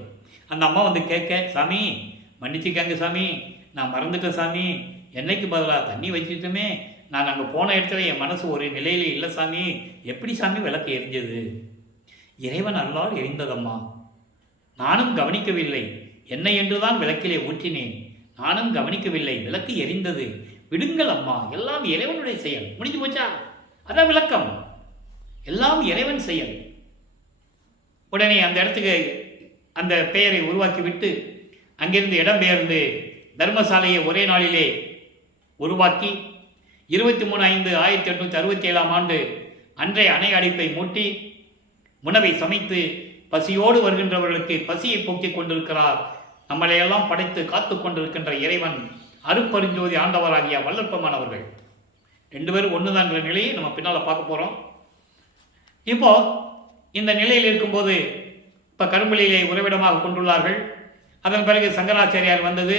அந்த அம்மா வந்து கேட்க, சாமி மன்னிச்சுக்கங்க சாமி, நான் மறந்துட்டேன் சாமி, என்னைக்கு பதிலாக தண்ணி வச்சுட்டுமே, நான் அங்கே போன இடத்துல என் மனசு ஒரு நிலையில் இல்லை சாமி, எப்படி சாமி விளக்கு எரிஞ்சது? இறைவன் அருளால் எரிந்ததம்மா, நானும் கவனிக்கவில்லை, என்னை என்றுதான் விளக்கிலே ஊற்றினேன், நானும் கவனிக்கவில்லை, விளக்கு எரிந்தது, விடுங்கள் அம்மா, எல்லாம் இறைவனுடைய செயல், முடிஞ்சு போச்சா? அதான் விளக்கம், எல்லாம் இறைவன் செயல். உடனே அந்த இடத்துக்கு அந்த பெயரை உருவாக்கிவிட்டு அங்கிருந்து இடம்பெயர்ந்து தர்மசாலையை ஒரே நாளிலே உருவாக்கி 23/5/1867 அன்றைய அணை அடைப்பை மூட்டி உணவை சமைத்து பசியோடு வருகின்றவர்களுக்கு பசியை போக்கிக் கொண்டிருக்கிறார். நம்மளையெல்லாம் படைத்து காத்து கொண்டிருக்கின்ற இறைவன் அருட்பெருஞ்சோதி ஆண்டவராகிய வல்லற்பமானவர்கள். 2 பேரும் ஒன்றுதான்ற நிலையை நம்ம பின்னால் பார்க்க போகிறோம். இப்போ இந்த நிலையில் இருக்கும்போது இப்போ கரும்பலியிலே உறைவிடமாக கொண்டுள்ளார்கள். அதன் பிறகு சங்கராச்சாரியார் வந்தது,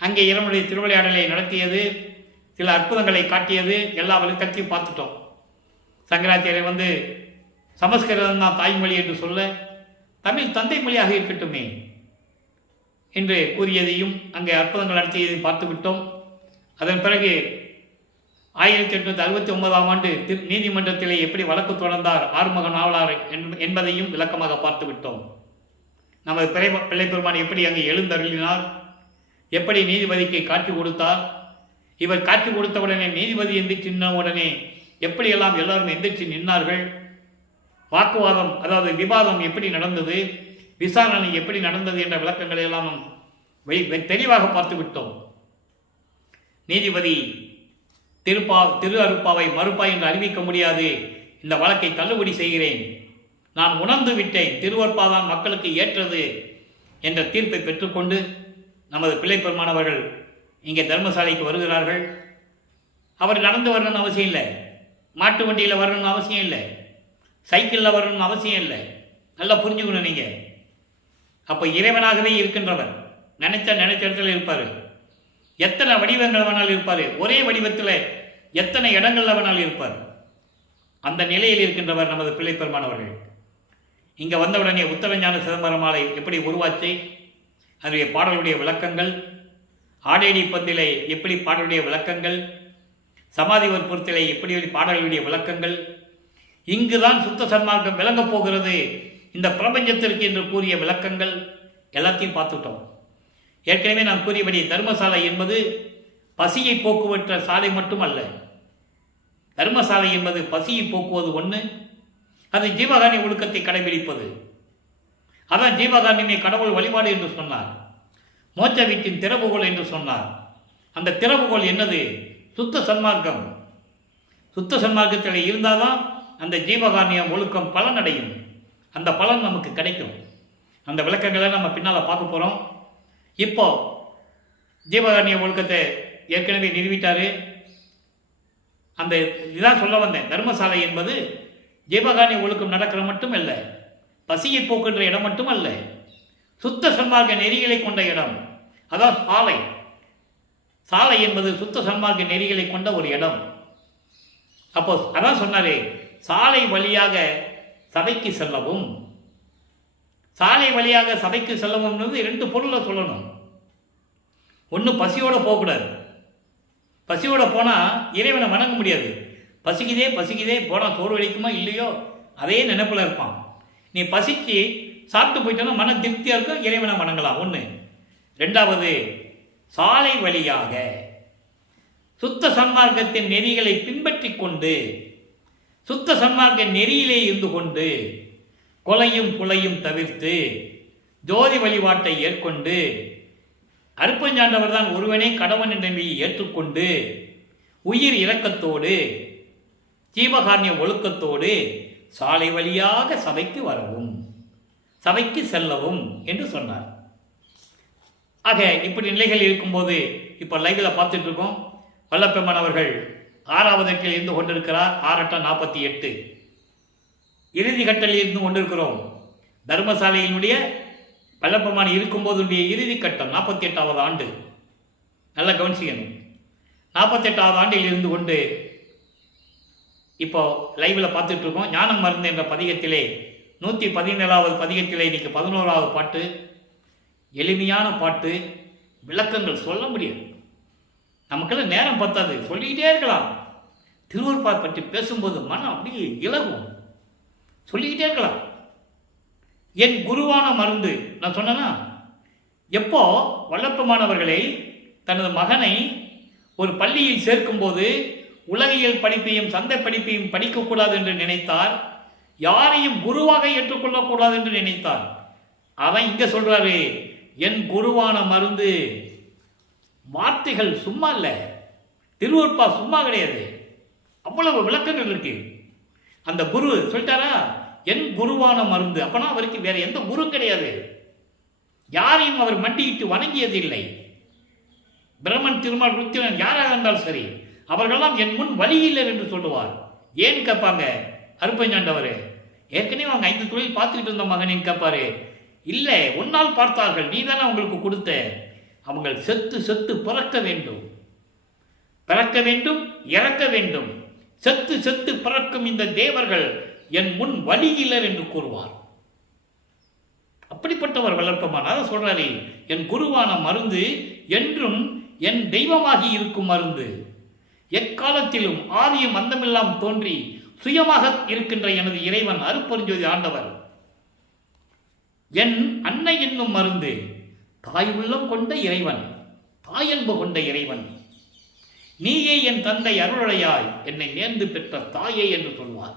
அங்கே இறைவனுடைய திருவிளையாடலை நடத்தியது, சில அற்புதங்களை காட்டியது, எல்லா விளக்கத்தையும் பார்த்துட்டோம். சங்கராச்சாரியர் வந்து சமஸ்கிருதம் தான் தாய்மொழி என்று சொல்ல, தமிழ் தந்தை மொழியாக இருக்கட்டுமே என்று கூறியதையும் அங்கே அற்புதங்கள் நடத்தியதையும் பார்த்து விட்டோம். அதன் பிறகு 1869 நீதிமன்றத்திலே எப்படி வழக்கு தொடர்ந்தார் ஆறுமுக நாவலார் என்பதையும் விளக்கமாக பார்த்து விட்டோம். நமது பிள்ளை பெருமான் எப்படி அங்கே எழுந்தருளினார், எப்படி நீதிபதிக்கு காட்சி கொடுத்தார், இவர் காட்சி கொடுத்த உடனே நீதிபதி எந்திரிச்சு நின்ன உடனே எப்படியெல்லாம் எல்லாரும் எந்திரிச்சு நின்றார்கள், வாக்குவாதம் அதாவது விவாதம் எப்படி நடந்தது, விசாரணை எப்படி நடந்தது என்ற விளக்கங்களை எல்லாம் தெளிவாக பார்த்து விட்டோம். நீதிபதி திரு அருப்பாவை மறுப்பா என்று அறிவிக்க முடியாது, இந்த வழக்கை தள்ளுபடி செய்கிறேன், நான் உணர்ந்து விட்டேன், திருவற்பாதான் மக்களுக்கு ஏற்றது என்ற தீர்ப்பை பெற்றுக்கொண்டு நமது பிள்ளை பெருமானவர்கள் இங்கே தர்மசாலைக்கு வருகிறார்கள். அவர் நடந்து வரணும்னு அவசியம் இல்லை, மாட்டு வண்டியில் வரணும்னு அவசியம் இல்லை, சைக்கிளில் வரணும்னு அவசியம் இல்லை. நல்லா புரிஞ்சுக்கணும் நீங்கள். அப்போ இறைவனாகவே இருக்கின்றவர் நினைச்ச இடத்துல இருப்பார், எத்தனை வடிவங்கள் வேணாலும் இருப்பார், ஒரே வடிவத்தில் எத்தனை இடங்கள்ல வேணாலும் இருப்பார். அந்த நிலையில் இருக்கின்றவர் நமது பிள்ளை பெருமானவர்கள். இங்கே வந்தவுடனே உத்தரஞான சிதம்பரம் மாலை எப்படி உருவாச்சு, அதனுடைய பாடலுடைய விளக்கங்கள், ஆடேடி பந்திலை எப்படி பாடலுடைய விளக்கங்கள், சமாதி வற்புறுத்தலை எப்படி பாடலுடைய விளக்கங்கள், இங்குதான் சுத்த சன்மார்க்கம் விளங்கப் போகிறது இந்த பிரபஞ்சத்திற்கு என்று கூறிய விளக்கங்கள் எல்லாத்தையும் பார்த்துட்டோம். ஏற்கனவே நான் கூறியபடி தர்மசாலை என்பது பசியை போக்குவற்ற சாலை மட்டுமல்ல. தர்மசாலை என்பது பசியை போக்குவது ஒன்று, அது ஜீவகாருண்ய ஒழுக்கத்தை கடைபிடிப்பது. அதான் ஜீவகாருண்யமே கடவுள் வழிபாடு என்று சொன்னார், மோட்ச வீட்டின் திறவுகோல் என்று சொன்னார். அந்த திறவுகோல் என்னது? சுத்த சன்மார்க்கம். சுத்த சன்மார்க்கத்தில் இருந்தால் தான் அந்த ஜீவகாருண்ய ஒழுக்கம் பலனடையும், அந்த பலன் நமக்கு கிடைக்கும். அந்த விளக்கங்களை நம்ம பின்னால் பார்க்க போகிறோம். இப்போ ஜீவகாருண்ய ஒழுக்கத்தை ஏற்கனவே நிறுவிட்டாரு. அந்த இதான் சொல்ல வந்தேன், தர்மசாலை என்பது ஜீவகாருண்ய ஒழுக்கம் நடக்கிற மட்டும் அல்ல, பசியை போக்குன்ற இடம் மட்டும் அல்ல, சுத்த சன்மார்க்க நெறிகளை கொண்ட இடம். அதான் சாலை. சாலை என்பது சுத்த சன்மார்க்க நெறிகளை கொண்ட ஒரு இடம். அப்போ அதான் சொன்னாரே, சாலை வழியாக சபைக்கு செல்லவும். சாலை வழியாக சபைக்கு செல்லவும் 2 பொருளை சொல்லணும். ஒன்று, பசியோடு போகக்கூடாது. பசியோடு போனால் இறைவனை வணங்க முடியாது. பசிக்குதே போனால் சோறு வலிக்குமா இல்லையோ அதே நினைப்பில் இருப்பான். நீ பசிக்கு சாப்பிட்டு போயிட்டோன்னா மன திருப்தியாக இருக்கும், இறைவனை வணங்கலாம். 1. 2வது, சாலை வழியாக சுத்த சன்மார்க்கத்தின் நெறிகளை பின்பற்றி கொண்டு, சுத்த சன்மார்க்க நெறியிலே இருந்து கொண்டு, கொலையும் புலையும் தவிர்த்து ஜோதி வழிபாட்டை ஏற்கொண்டு, அருப்பஞ்சாண்டவர் தான் ஒருவனே கடவன் என்ற ஏற்றுக்கொண்டு, உயிர் இரக்கத்தோடு ஜீவகாருண்ய ஒழுக்கத்தோடு சாலை வழியாக சபைக்கு வரவும், சபைக்கு செல்லவும் என்று சொன்னார். ஆக இப்படி நிலைகள் இருக்கும்போது இப்போ லைவில் பார்த்துட்டு இருக்கோம். வல்லப்பெருமான் அவர்கள் 6வது கட்டில் இருந்து கொண்டிருக்கிறார். 6/48 இறுதி கட்டலில் இருந்து கொண்டிருக்கிறோம். தர்மசாலையினுடைய வல்லப்பெருமான் இருக்கும்போதுடைய இறுதி கட்டம் 48வது ஆண்டு. நல்லா கவனிச்சிக்கணும். 48வது ஆண்டில் இருந்து கொண்டு இப்போ லைவில் பார்த்துட்டு இருக்கோம். ஞானம் மருந்து என்ற பதிகத்திலே 117வது பதிகத்திலே இன்னைக்கு 11வது பாட்டு. எளிமையான பாட்டு, விளக்கங்கள் சொல்ல முடியாது, நமக்கெல்லாம் நேரம் பத்தாது, சொல்லிக்கிட்டே இருக்கலாம். திருவருட்பா பற்றி பேசும்போது மனம் அப்படியே இலகும், சொல்லிக்கிட்டே இருக்கலாம். என் குருவான மருந்து நான் சொன்னேன்னா, எப்போ வல்லப்பமானவர்களை தனது மகனை ஒரு பள்ளியில் சேர்க்கும்போது உலகியல் படிப்பையும் சந்தை படிப்பையும் படிக்கக்கூடாது என்று நினைத்தார், யாரையும் குருவாக ஏற்றுக்கொள்ளக்கூடாது என்று நினைத்தார். அவன் இங்க சொல்றாரு, என் குருவான மருந்து. வார்த்தைகள் சும்மா இல்லை, திருவருட்பா சும்மா கிடையாது, அவ்வளவு விளக்கங்கள் இருக்கு. அந்த குரு சொல்லிட்டாரா, என் குருவான மருந்து. அப்பனா அவருக்கு வேற எந்த குரு கிடையாது, யாரையும் அவர் மண்டியிட்டு வணங்கியது இல்லை. பிரம்மன், திருமால், ருத்திரன் யாராக இருந்தாலும் சரி, அவர்களெல்லாம் என் முன் வழியில்லை என்று சொல்லுவார். ஏன் கேட்பாங்க அருப்பஞ்சாண்டவர், ஏற்கனவே அவங்க 5 தொழில் பார்த்துக்கிட்டு இருந்த மகனின்னு கேட்பாரு. இல்லை, உன்னால் பார்த்தார்கள், நீ தானே அவங்களுக்கு கொடுத்த. அவங்க செத்து செத்து பிறக்க வேண்டும், பிறக்க வேண்டும், இறக்க வேண்டும். செத்து செத்து பிறக்கும் இந்த தேவர்கள் என் முன் வழியிலர் என்று கூறுவார். அப்படிப்பட்டவர் வளர்ப்பமான அதை சொல்றாரு, என் குருவான மருந்து, என்றும் என் தெய்வமாகி இருக்கும் மருந்து. எக்காலத்திலும் ஆதியும் அந்தமெல்லாம் தோன்றி சுயமாக இருக்கின்ற எனது இறைவன் அருட்பெருஞ்சோதி ஆண்டவர். என் அன்னை என்னும் மருந்து, தாய் உள்ளம் கொண்ட இறைவன், தாயன்பு கொண்ட இறைவன். நீயே என் தந்தை அருளுடையாய், என்னை நேர்ந்து பெற்ற தாயே என்று சொல்வார்.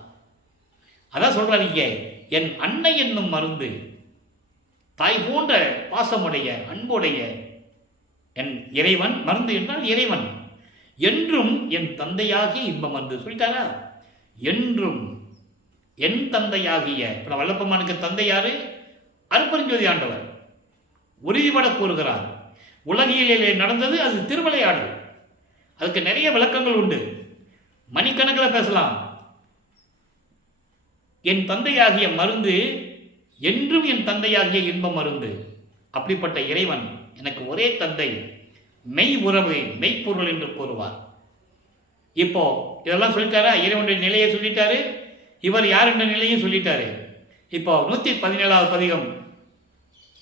அதான் சொல்றாங்க, என் அன்னை என்னும் மருந்து, தாய் போன்ற பாசமுடைய அன்புடைய என் இறைவன். மருந்து என்றால் இறைவன். என்றும் என் தந்தையாகிய இன்பம் மருந்து சொல்லிட்டாரா, என்றும் என் தந்தையாகிய. இப்போ வல்லப்பமானுக்கு தந்தை யாரு? அருட்பெருஞ்சோதி ஆண்டவர். உறுதிபட கூறுகிறார், உலகியலிலே நடந்தது அது திருவிளையாடல். அதுக்கு நிறைய விளக்கங்கள் உண்டு, மணிக்கணக்கில் பேசலாம். என் தந்தையாகிய மருந்து, என்றும் என் தந்தையாகிய இன்பம் மருந்து. அப்படிப்பட்ட இறைவன் எனக்கு ஒரே தந்தை, மெய் உறவு, மெய்ப்பொருள் என்று கூறுவார். இப்போ இதெல்லாம் சொல்லிட்டாரா, இறைவனுடைய நிலையை சொல்லிட்டாரு, இவர் யார் என்ற நிலையும் சொல்லிட்டாரு. இப்போ 117வது பதிகம்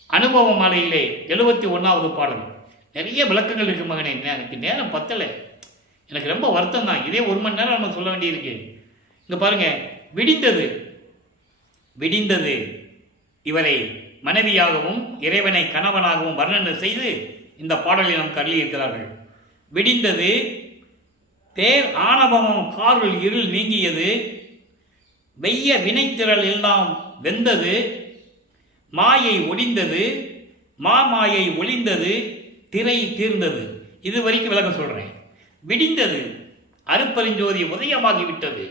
அனுபவ மாலையிலே 71வது பாடல். நிறைய விளக்கங்கள் இருக்கு மகனே, எனக்கு நேரம் பத்தலை, எனக்கு ரொம்ப வருத்தம் தான். இதே 1 மணி நேரம் நம்ம சொல்ல வேண்டியிருக்கு. இங்க பாருங்க, விடிந்தது விடிந்தது இவரை மனைவியாகவும் இறைவனை கணவனாகவும் வர்ணனை செய்து இந்த பாடலில் நாம் கருளி இருக்கிறார்கள். விடிந்தது, தேர் ஆணவமும் காருள் இருள் நீங்கியது, வெய்ய வினைத்திரள் எல்லாம் வெந்தது, மாயை ஒளிந்தது, மாமாயை ஒளிந்தது, திரை தீர்ந்தது. இது வரைக்கும் விளக்கம் சொல்றேன். விடிந்தது, அருட்பெருஞ்சோதி உதயமாகிவிட்டது,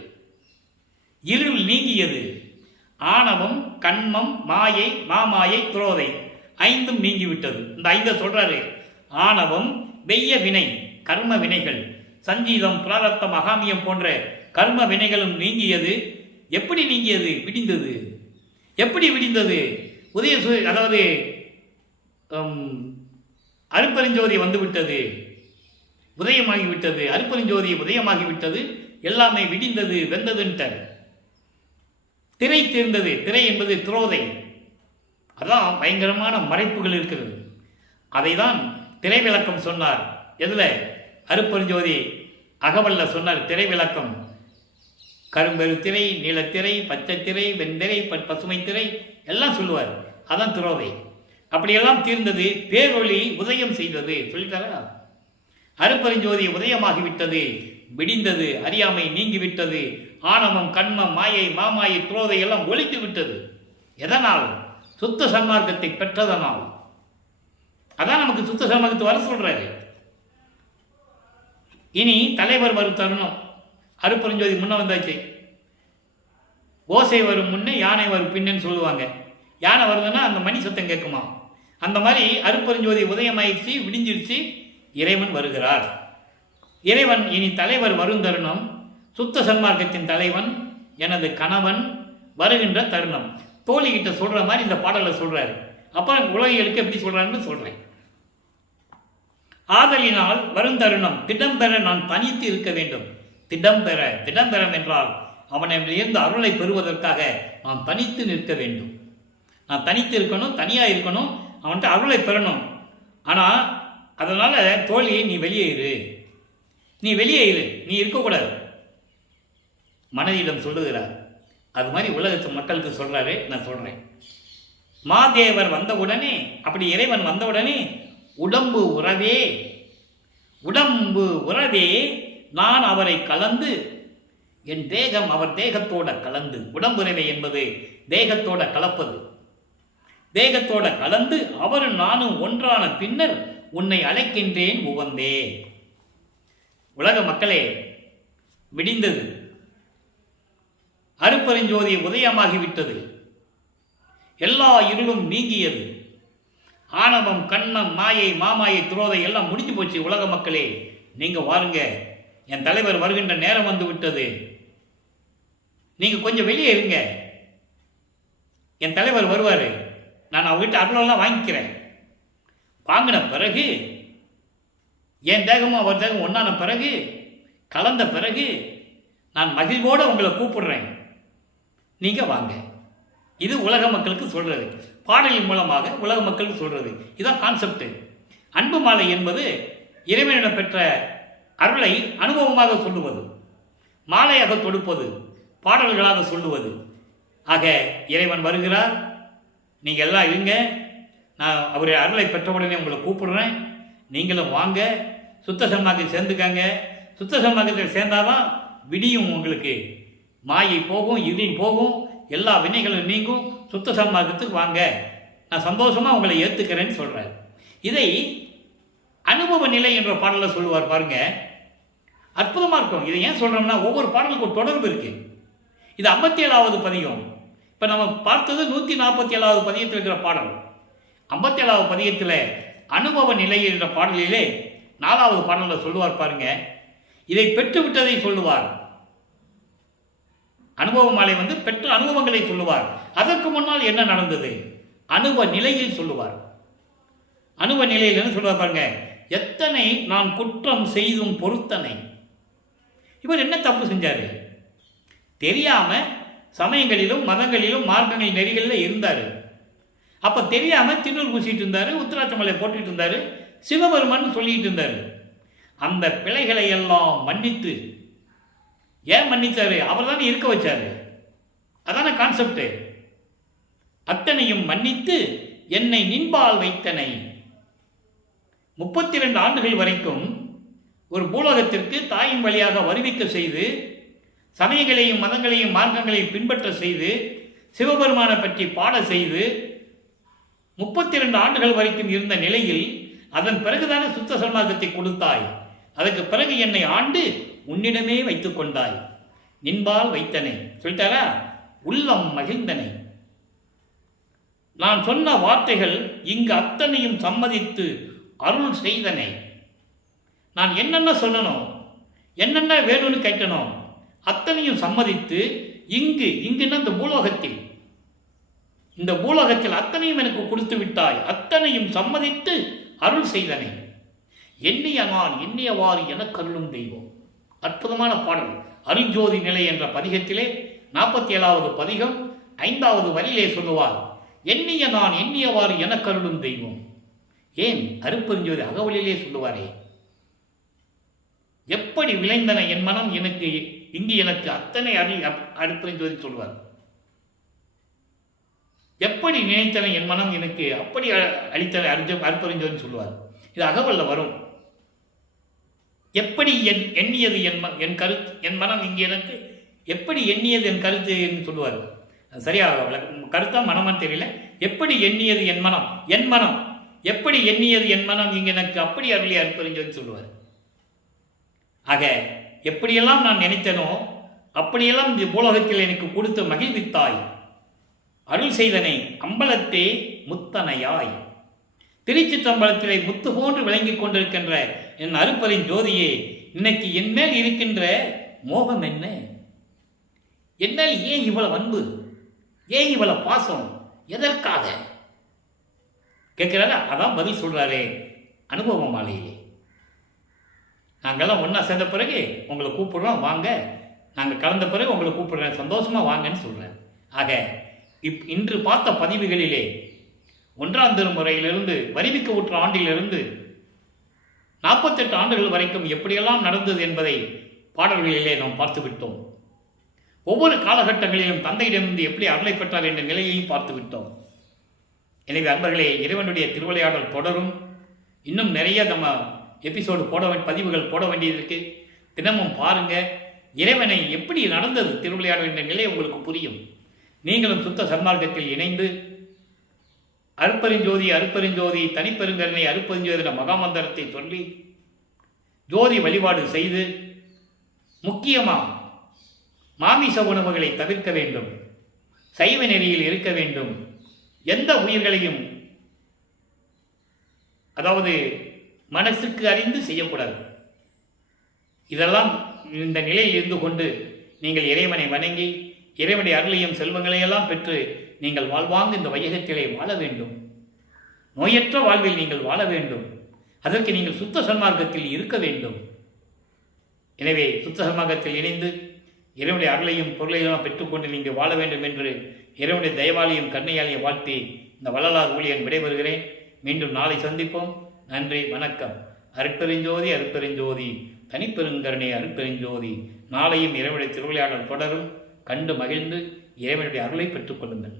இருள் நீங்கியது, ஆணவம், கண்மம், மாயை, மாமாயை, துரோதை 5ம் நீங்கிவிட்டது. இந்த 5 சொல்றாரு. ஆணவம், வெய்ய வினை, கர்ம வினைகள், சஞ்சீதம், பிராரத்தம், அகாமியம் போன்ற கர்ம வினைகளும் நீங்கியது. எப்படி நீங்கியது? விடிந்தது. எப்படி விடிந்தது? அதாவது அருட்பெருஞ்சோதி வந்துவிட்டது, உதயமாகிவிட்டது, அருட்பெருஞ்சோதி உதயமாகிவிட்டது, எல்லாமே விடிந்தது, வெந்ததுன்ட்டார். திரை தீர்ந்தது. திரை என்பது துரோதை, அதான் பயங்கரமான மறைப்புகள் இருக்கிறது. அதை தான் திரை விளக்கம் சொன்னார். எதுல? அருட்பெருஞ்சோதி அகவல்ல சொன்னார் திரை விளக்கம். கரும்பெரு திரை, நீலத்திரை, பச்சை திரை, வெண்திரை, பசுமை திரை எல்லாம் சொல்லுவார். அதான் துரோதை. அப்படியெல்லாம் தீர்ந்தது, பேரொளி உதயம் செய்தது சொல்லிட்டாரா. அருட்பெருஞ்சோதி உதயமாகிவிட்டது, விடிந்தது, அறியாமை நீங்கிவிட்டது, ஆணவம், கண்மம், மாயை, மாமாயை, துரோதை எல்லாம் ஒழித்து விட்டது. எதனால்? சுத்த சன்மார்க்கத்தை பெற்றதனால். அதான் நமக்கு சுத்த சன்மார்க்கத்தை வர சொல்றாரு. இனி தலைவர் வரும் தருணம். அருட்பெருஞ்சோதி முன்ன வந்தாச்சு. ஓசை வரும் முன்னே யானை வரும் பின்னன்னு சொல்லுவாங்க. யானை வருதுன்னா அந்த மணி சத்தம் கேட்குமா? அந்த மாதிரி அருட்பெருஞ்சோதி உதயமாயிடுச்சு, விடிஞ்சிருச்சு, இறைவன் வருகிறார். இறைவன் இனி தலைவர் வரும் தருணம். சுத்த சன்மார்க்கத்தின் தலைவன் எனது கணவன் வருகின்ற தருணம். தோழிகிட்ட சொல்ற மாதிரி இந்த பாடலை சொல்றாரு. அப்புறம் உலகியலுக்கு எப்படி சொல்றாருன்னு சொல்றேன். ஆதலினால் வருந்தருணம் திடம்பெற நான் தனித்து இருக்க வேண்டும். திடம்பெறம் என்றால் அவனிலிருந்து அருளை பெறுவதற்காக நான் தனித்து நிற்க வேண்டும். நான் தனித்து இருக்கணும், தனியாக இருக்கணும், அவன்கிட்ட அருளை பெறணும். ஆனால் அதனால் தோழி நீ வெளியே இரு, நீ இருக்கக்கூடாது மனைவியிடம் சொல்லுகிறார். அது மாதிரி உலகத்து மக்களுக்கு சொல்கிறாரு, நான் சொல்கிறேன். மாதேவர் வந்தவுடனே, அப்படி இறைவன் வந்தவுடனே உடம்பு உறவே நான் அவரை கலந்து என் தேகம் அவர் தேகத்தோட கலந்து, உடம்புறவை என்பது தேகத்தோட கலப்பது, தேகத்தோட கலந்து அவர் நானும் ஒன்றான பின்னர் உன்னை அழைக்கின்றேன் உவந்தே. உலக மக்களே, விடிந்தது, அருப்பெருஞ்சோதி உதயமாகிவிட்டது, எல்லா இருளும் நீங்கியது, ஆணவம் கண்ணம் மாயை மாமாயை துரோதை எல்லாம் முடிஞ்சு போச்சு. உலக மக்களே நீங்க வாருங்க, என் தலைவர் வருகின்ற நேரம் வந்து விட்டது, நீங்க கொஞ்சம் வெளியே இருங்க, என் தலைவர் வருவார், நான் அவர்கிட்ட அருளெல்லாம் வாங்கிக்கிறேன். வாங்கின பிறகு என் தேகமும் அவர் தேகம் ஒன்றான பிறகு, கலந்த பிறகு நான் மகிழ்வோடு உங்களை கூப்பிடுறேன், நீங்க வாங்க. இது உலக மக்களுக்கு சொல்றது, பாடலின் மூலமாக உலக மக்களுக்கு சொல்றது. இதுதான் கான்செப்ட். அன்பு மாலை என்பது இறைவனிடம் பெற்ற அருளை அனுபவமாக சொல்லுவது, மாலையாக தொடுப்பது, பாடல்களாக சொல்லுவது. ஆக இறைவன் வருகிறார், நீங்கள் எல்லாம் இருங்க, நான் அவருடைய அருளை பெற்றவுடனே உங்களை கூப்பிடுறேன், நீங்களும் வாங்க, சுத்த சன்மார்க்கத்தில் சேர்ந்துக்காங்க. சுத்த சன்மார்க்கத்தில் சேர்ந்தாதான் விடியும், உங்களுக்கு மாயை போகும், இருள் போகும், எல்லா வினைகளும் நீங்கும். சுத்த சன்மார்க்கத்துக்கு வாங்க, நான் சந்தோஷமாக உங்களை ஏற்றுக்கிறேன்னு சொல்கிறேன். இதை அனுபவ நிலை என்ற பாடலில் சொல்லுவார் பாருங்க, அற்புதமாக இருக்கும். இதை ஏன் சொல்கிறோம்னா, ஒவ்வொரு பாடலுக்கும் ஒரு தொடர்பு இருக்கு. இது 57வது பதிகம். இப்போ நம்ம பார்த்தது 147வது பதிகத்தில் இருக்கிற பாடல். 57வது பதிகத்தில் அனுபவ நிலை என்ற பாடலிலே 4வது பாடலில் சொல்லுவார் பாருங்க, இதை பெற்று விட்டதை சொல்லுவார். அனுபவ மாலை பெற்ற அனுபவங்களை சொல்லுவார். அதற்கு முன்னால் என்ன நடந்தது அனுபவ நிலையில் சொல்லுவார். அனுபவ நிலையில் என்ன சொல்லுவார் பாருங்க, எத்தனை நான் குற்றம் செய்தும் பொறுத்தனை. இவர் என்ன தப்பு செஞ்சாரு? தெரியாம சமயங்களிலும் மதங்களிலும் மார்க்கங்கள் நெறிகளில் இருந்தார். அப்ப தெரியாம திண்ணூர் பூசிட்டு இருந்தாரு, உத்திராட்சமலை போட்டுட்டு இருந்தாரு, சிவபெருமான் சொல்லிட்டு இருந்தாரு. அந்த பிழைகளை எல்லாம் மன்னித்து, ஏன் மன்னித்தாரு? அவர் தானே இருக்க வச்சாரு, அதான கான்செப்ட். அத்தனையும் மன்னித்து என்னை நின்பால் வைத்தனை. 32 ஆண்டுகள் வரைக்கும் ஒரு பூலோகத்திற்கு தாயின் வழியாக வருவிக்க செய்து, சமயங்களையும் மதங்களையும் மார்க்கங்களையும் பின்பற்ற செய்து, சிவபெருமானை பற்றி பாட செய்து 32 ஆண்டுகள் வரைக்கும் இருந்த நிலையில், அதன் பிறகுதானே சுத்த சன்மார்க்கத்தை கொடுத்தாய். அதற்கு பிறகு என்னை ஆண்டு உன்னிடமே வைத்துக் கொண்டாய், நின்பால் வைத்தனை சொல்லிட்டாரா, உள்ளம் மகிழ்ந்தனை. நான் சொன்ன வார்த்தைகள் இங்கு அத்தனையும் சம்மதித்து அருள் செய்தனை. நான் என்னென்ன சொல்லணும், என்னென்ன வேணும்னு கேட்கணும், அத்தனையும் சம்மதித்து இங்குன்னா இந்த பூலோகத்தில் அத்தனையும் எனக்கு கொடுத்து விட்டாய், அத்தனையும் சம்மதித்து அருள் செய்தனை. எண்ணிய நான் எண்ணியவாறு எனக்கு அருளும் தெய்வம். அற்புதமான பாடல். அருள்ஜோதி நிலை என்ற பதிகத்திலே 47வது பதிகம் 5வது வரியிலே சொல்லுவார், எண்ணிய நான் எண்ணியவாறு எனக்கு அருளும் தெய்வம். ஏன் அருட்பெருஞ்சோதி அகவலிலே சொல்லுவாரே, எப்படி விளைந்தன என் மனம் எனக்கு இங்கு எனக்கு அத்தனை அருட்பெருஞ்சோதி சொல்லுவார். எப்படி நினைத்தன என் மனம் எனக்கு அப்படி அளித்தன அருட்பெருஞ்சோதி சொல்லுவார். இது அகவல்ல வரும். எப்படி எண்ணியது என் கருத்து என் மனம் இங்கு எனக்கு எப்படி எண்ணியது என் கருத்து என்று சொல்லுவார். சரியாக கருத்தா மனமான்னு தெரியல. எப்படி எண்ணியது என் மனம் எப்படி எண்ணியது என் மனம் இங்கு எனக்கு அப்படி அருளி அருட்பெருஞ்சோதி சொல்லுவார். ஆக எப்படியெல்லாம் நான் நினைத்தனோ அப்படியெல்லாம் இந்த பூலோகத்தில் எனக்கு கொடுத்து மகிழ்வித்தாய், அருள் செய்தனை அம்பலத்தே முத்தனையாய். திருச்சிற்றம்பலத்திலே முத்து போன்று விளங்கிக் கொண்டிருக்கின்ற என் அருட்பெருஞ்சோதியே, இன்னைக்கு என் மேல் இருக்கின்ற மோகம் என்ன? என்னால் ஏன் இவ்வளவு அன்பு, ஏன் இவ்வளவு பாசம், எதற்காக கேட்கிறாரு? அதான் பதில் சொல்றாரே அனுபவ மாலையிலே. நாங்கள்லாம் ஒன்றா சேர்ந்த பிறகு உங்களை கூப்பிடுறோம் வாங்க, நாங்கள் கலந்த பிறகு உங்களை கூப்பிடுறேன், சந்தோஷமாக வாங்கன்னு சொல்கிறேன். ஆக இன்று பார்த்த பதிவுகளிலே 1ஆம் திருமுறையிலிருந்து வரிமிக்க ஊற்று ஆண்டிலிருந்து 48 ஆண்டுகள் வரைக்கும் எப்படியெல்லாம் நடந்தது என்பதை பாடல்களிலே நாம் பார்த்துவிட்டோம். ஒவ்வொரு காலகட்டங்களிலும் தந்தையிடமிருந்து எப்படி அருளை பெற்றார் என்ற நிலையையும் பார்த்துவிட்டோம். எனவே அன்பர்களே, இறைவனுடைய திருவிளையாடல் தொடரும். இன்னும் நிறைய நம்ம எபிசோடு பதிவுகள் போட வேண்டியதற்கு தினமும் பாருங்க. இறைவனை எப்படி நடந்தது திருவிளையாடல் என்ற நிலை உங்களுக்கு புரியும். நீங்களும் சுத்த சன்மார்க்கத்தில் இணைந்து அருட்பெருஞ்சோதி அருட்பெருஞ்சோதி தனிப்பெருங்கருணை அருட்பெருஞ்சோதி என்ற மகாமந்திரத்தை சொல்லி ஜோதி வழிபாடு செய்து முக்கியமாக மாமிச உணவுகளை தவிர்க்க வேண்டும், சைவ நெறியில் இருக்க வேண்டும், எந்த உயிர்களையும் அதாவது மனசுக்கு அறிந்து செய்யக்கூடாது. இதெல்லாம் இந்த நிலையில் இருந்து கொண்டு நீங்கள் இறைவனை வணங்கி இறைவனுடைய அருளையும் செல்வங்களையெல்லாம் பெற்று நீங்கள் வாழ்வாங்க இந்த வையகத்திலே வாழ வேண்டும். நோயற்ற வாழ்வில் நீங்கள் வாழ வேண்டும். அதற்கு நீங்கள் சுத்த சன்மார்க்கத்தில் இருக்க வேண்டும். எனவே சுத்த சன்மார்க்கத்தில் இணைந்து இறைவனுடைய அருளையும் பொருளையெல்லாம் பெற்றுக்கொண்டு நீங்கள் வாழ வேண்டும் என்று இறைவனுடைய தயவாலையும் கருணையாலையும் வாழ்த்தி இந்த வள்ளலார் ஊழியன் விடைபெறுகிறேன். மீண்டும் நாளை சந்திப்போம். நன்றி, வணக்கம். அருட்பெருஞ்சோதி அருட்பெருஞ்சோதி தனிப்பெருங்கருணை அருட்பெருஞ்சோதி. நாளையும் இறைவனுடைய திருவிளையாடல் தொடரும். கண்டு மகிழ்ந்து இறைவனுடைய அருளை பெற்றுக்கொள்ளுங்கள்.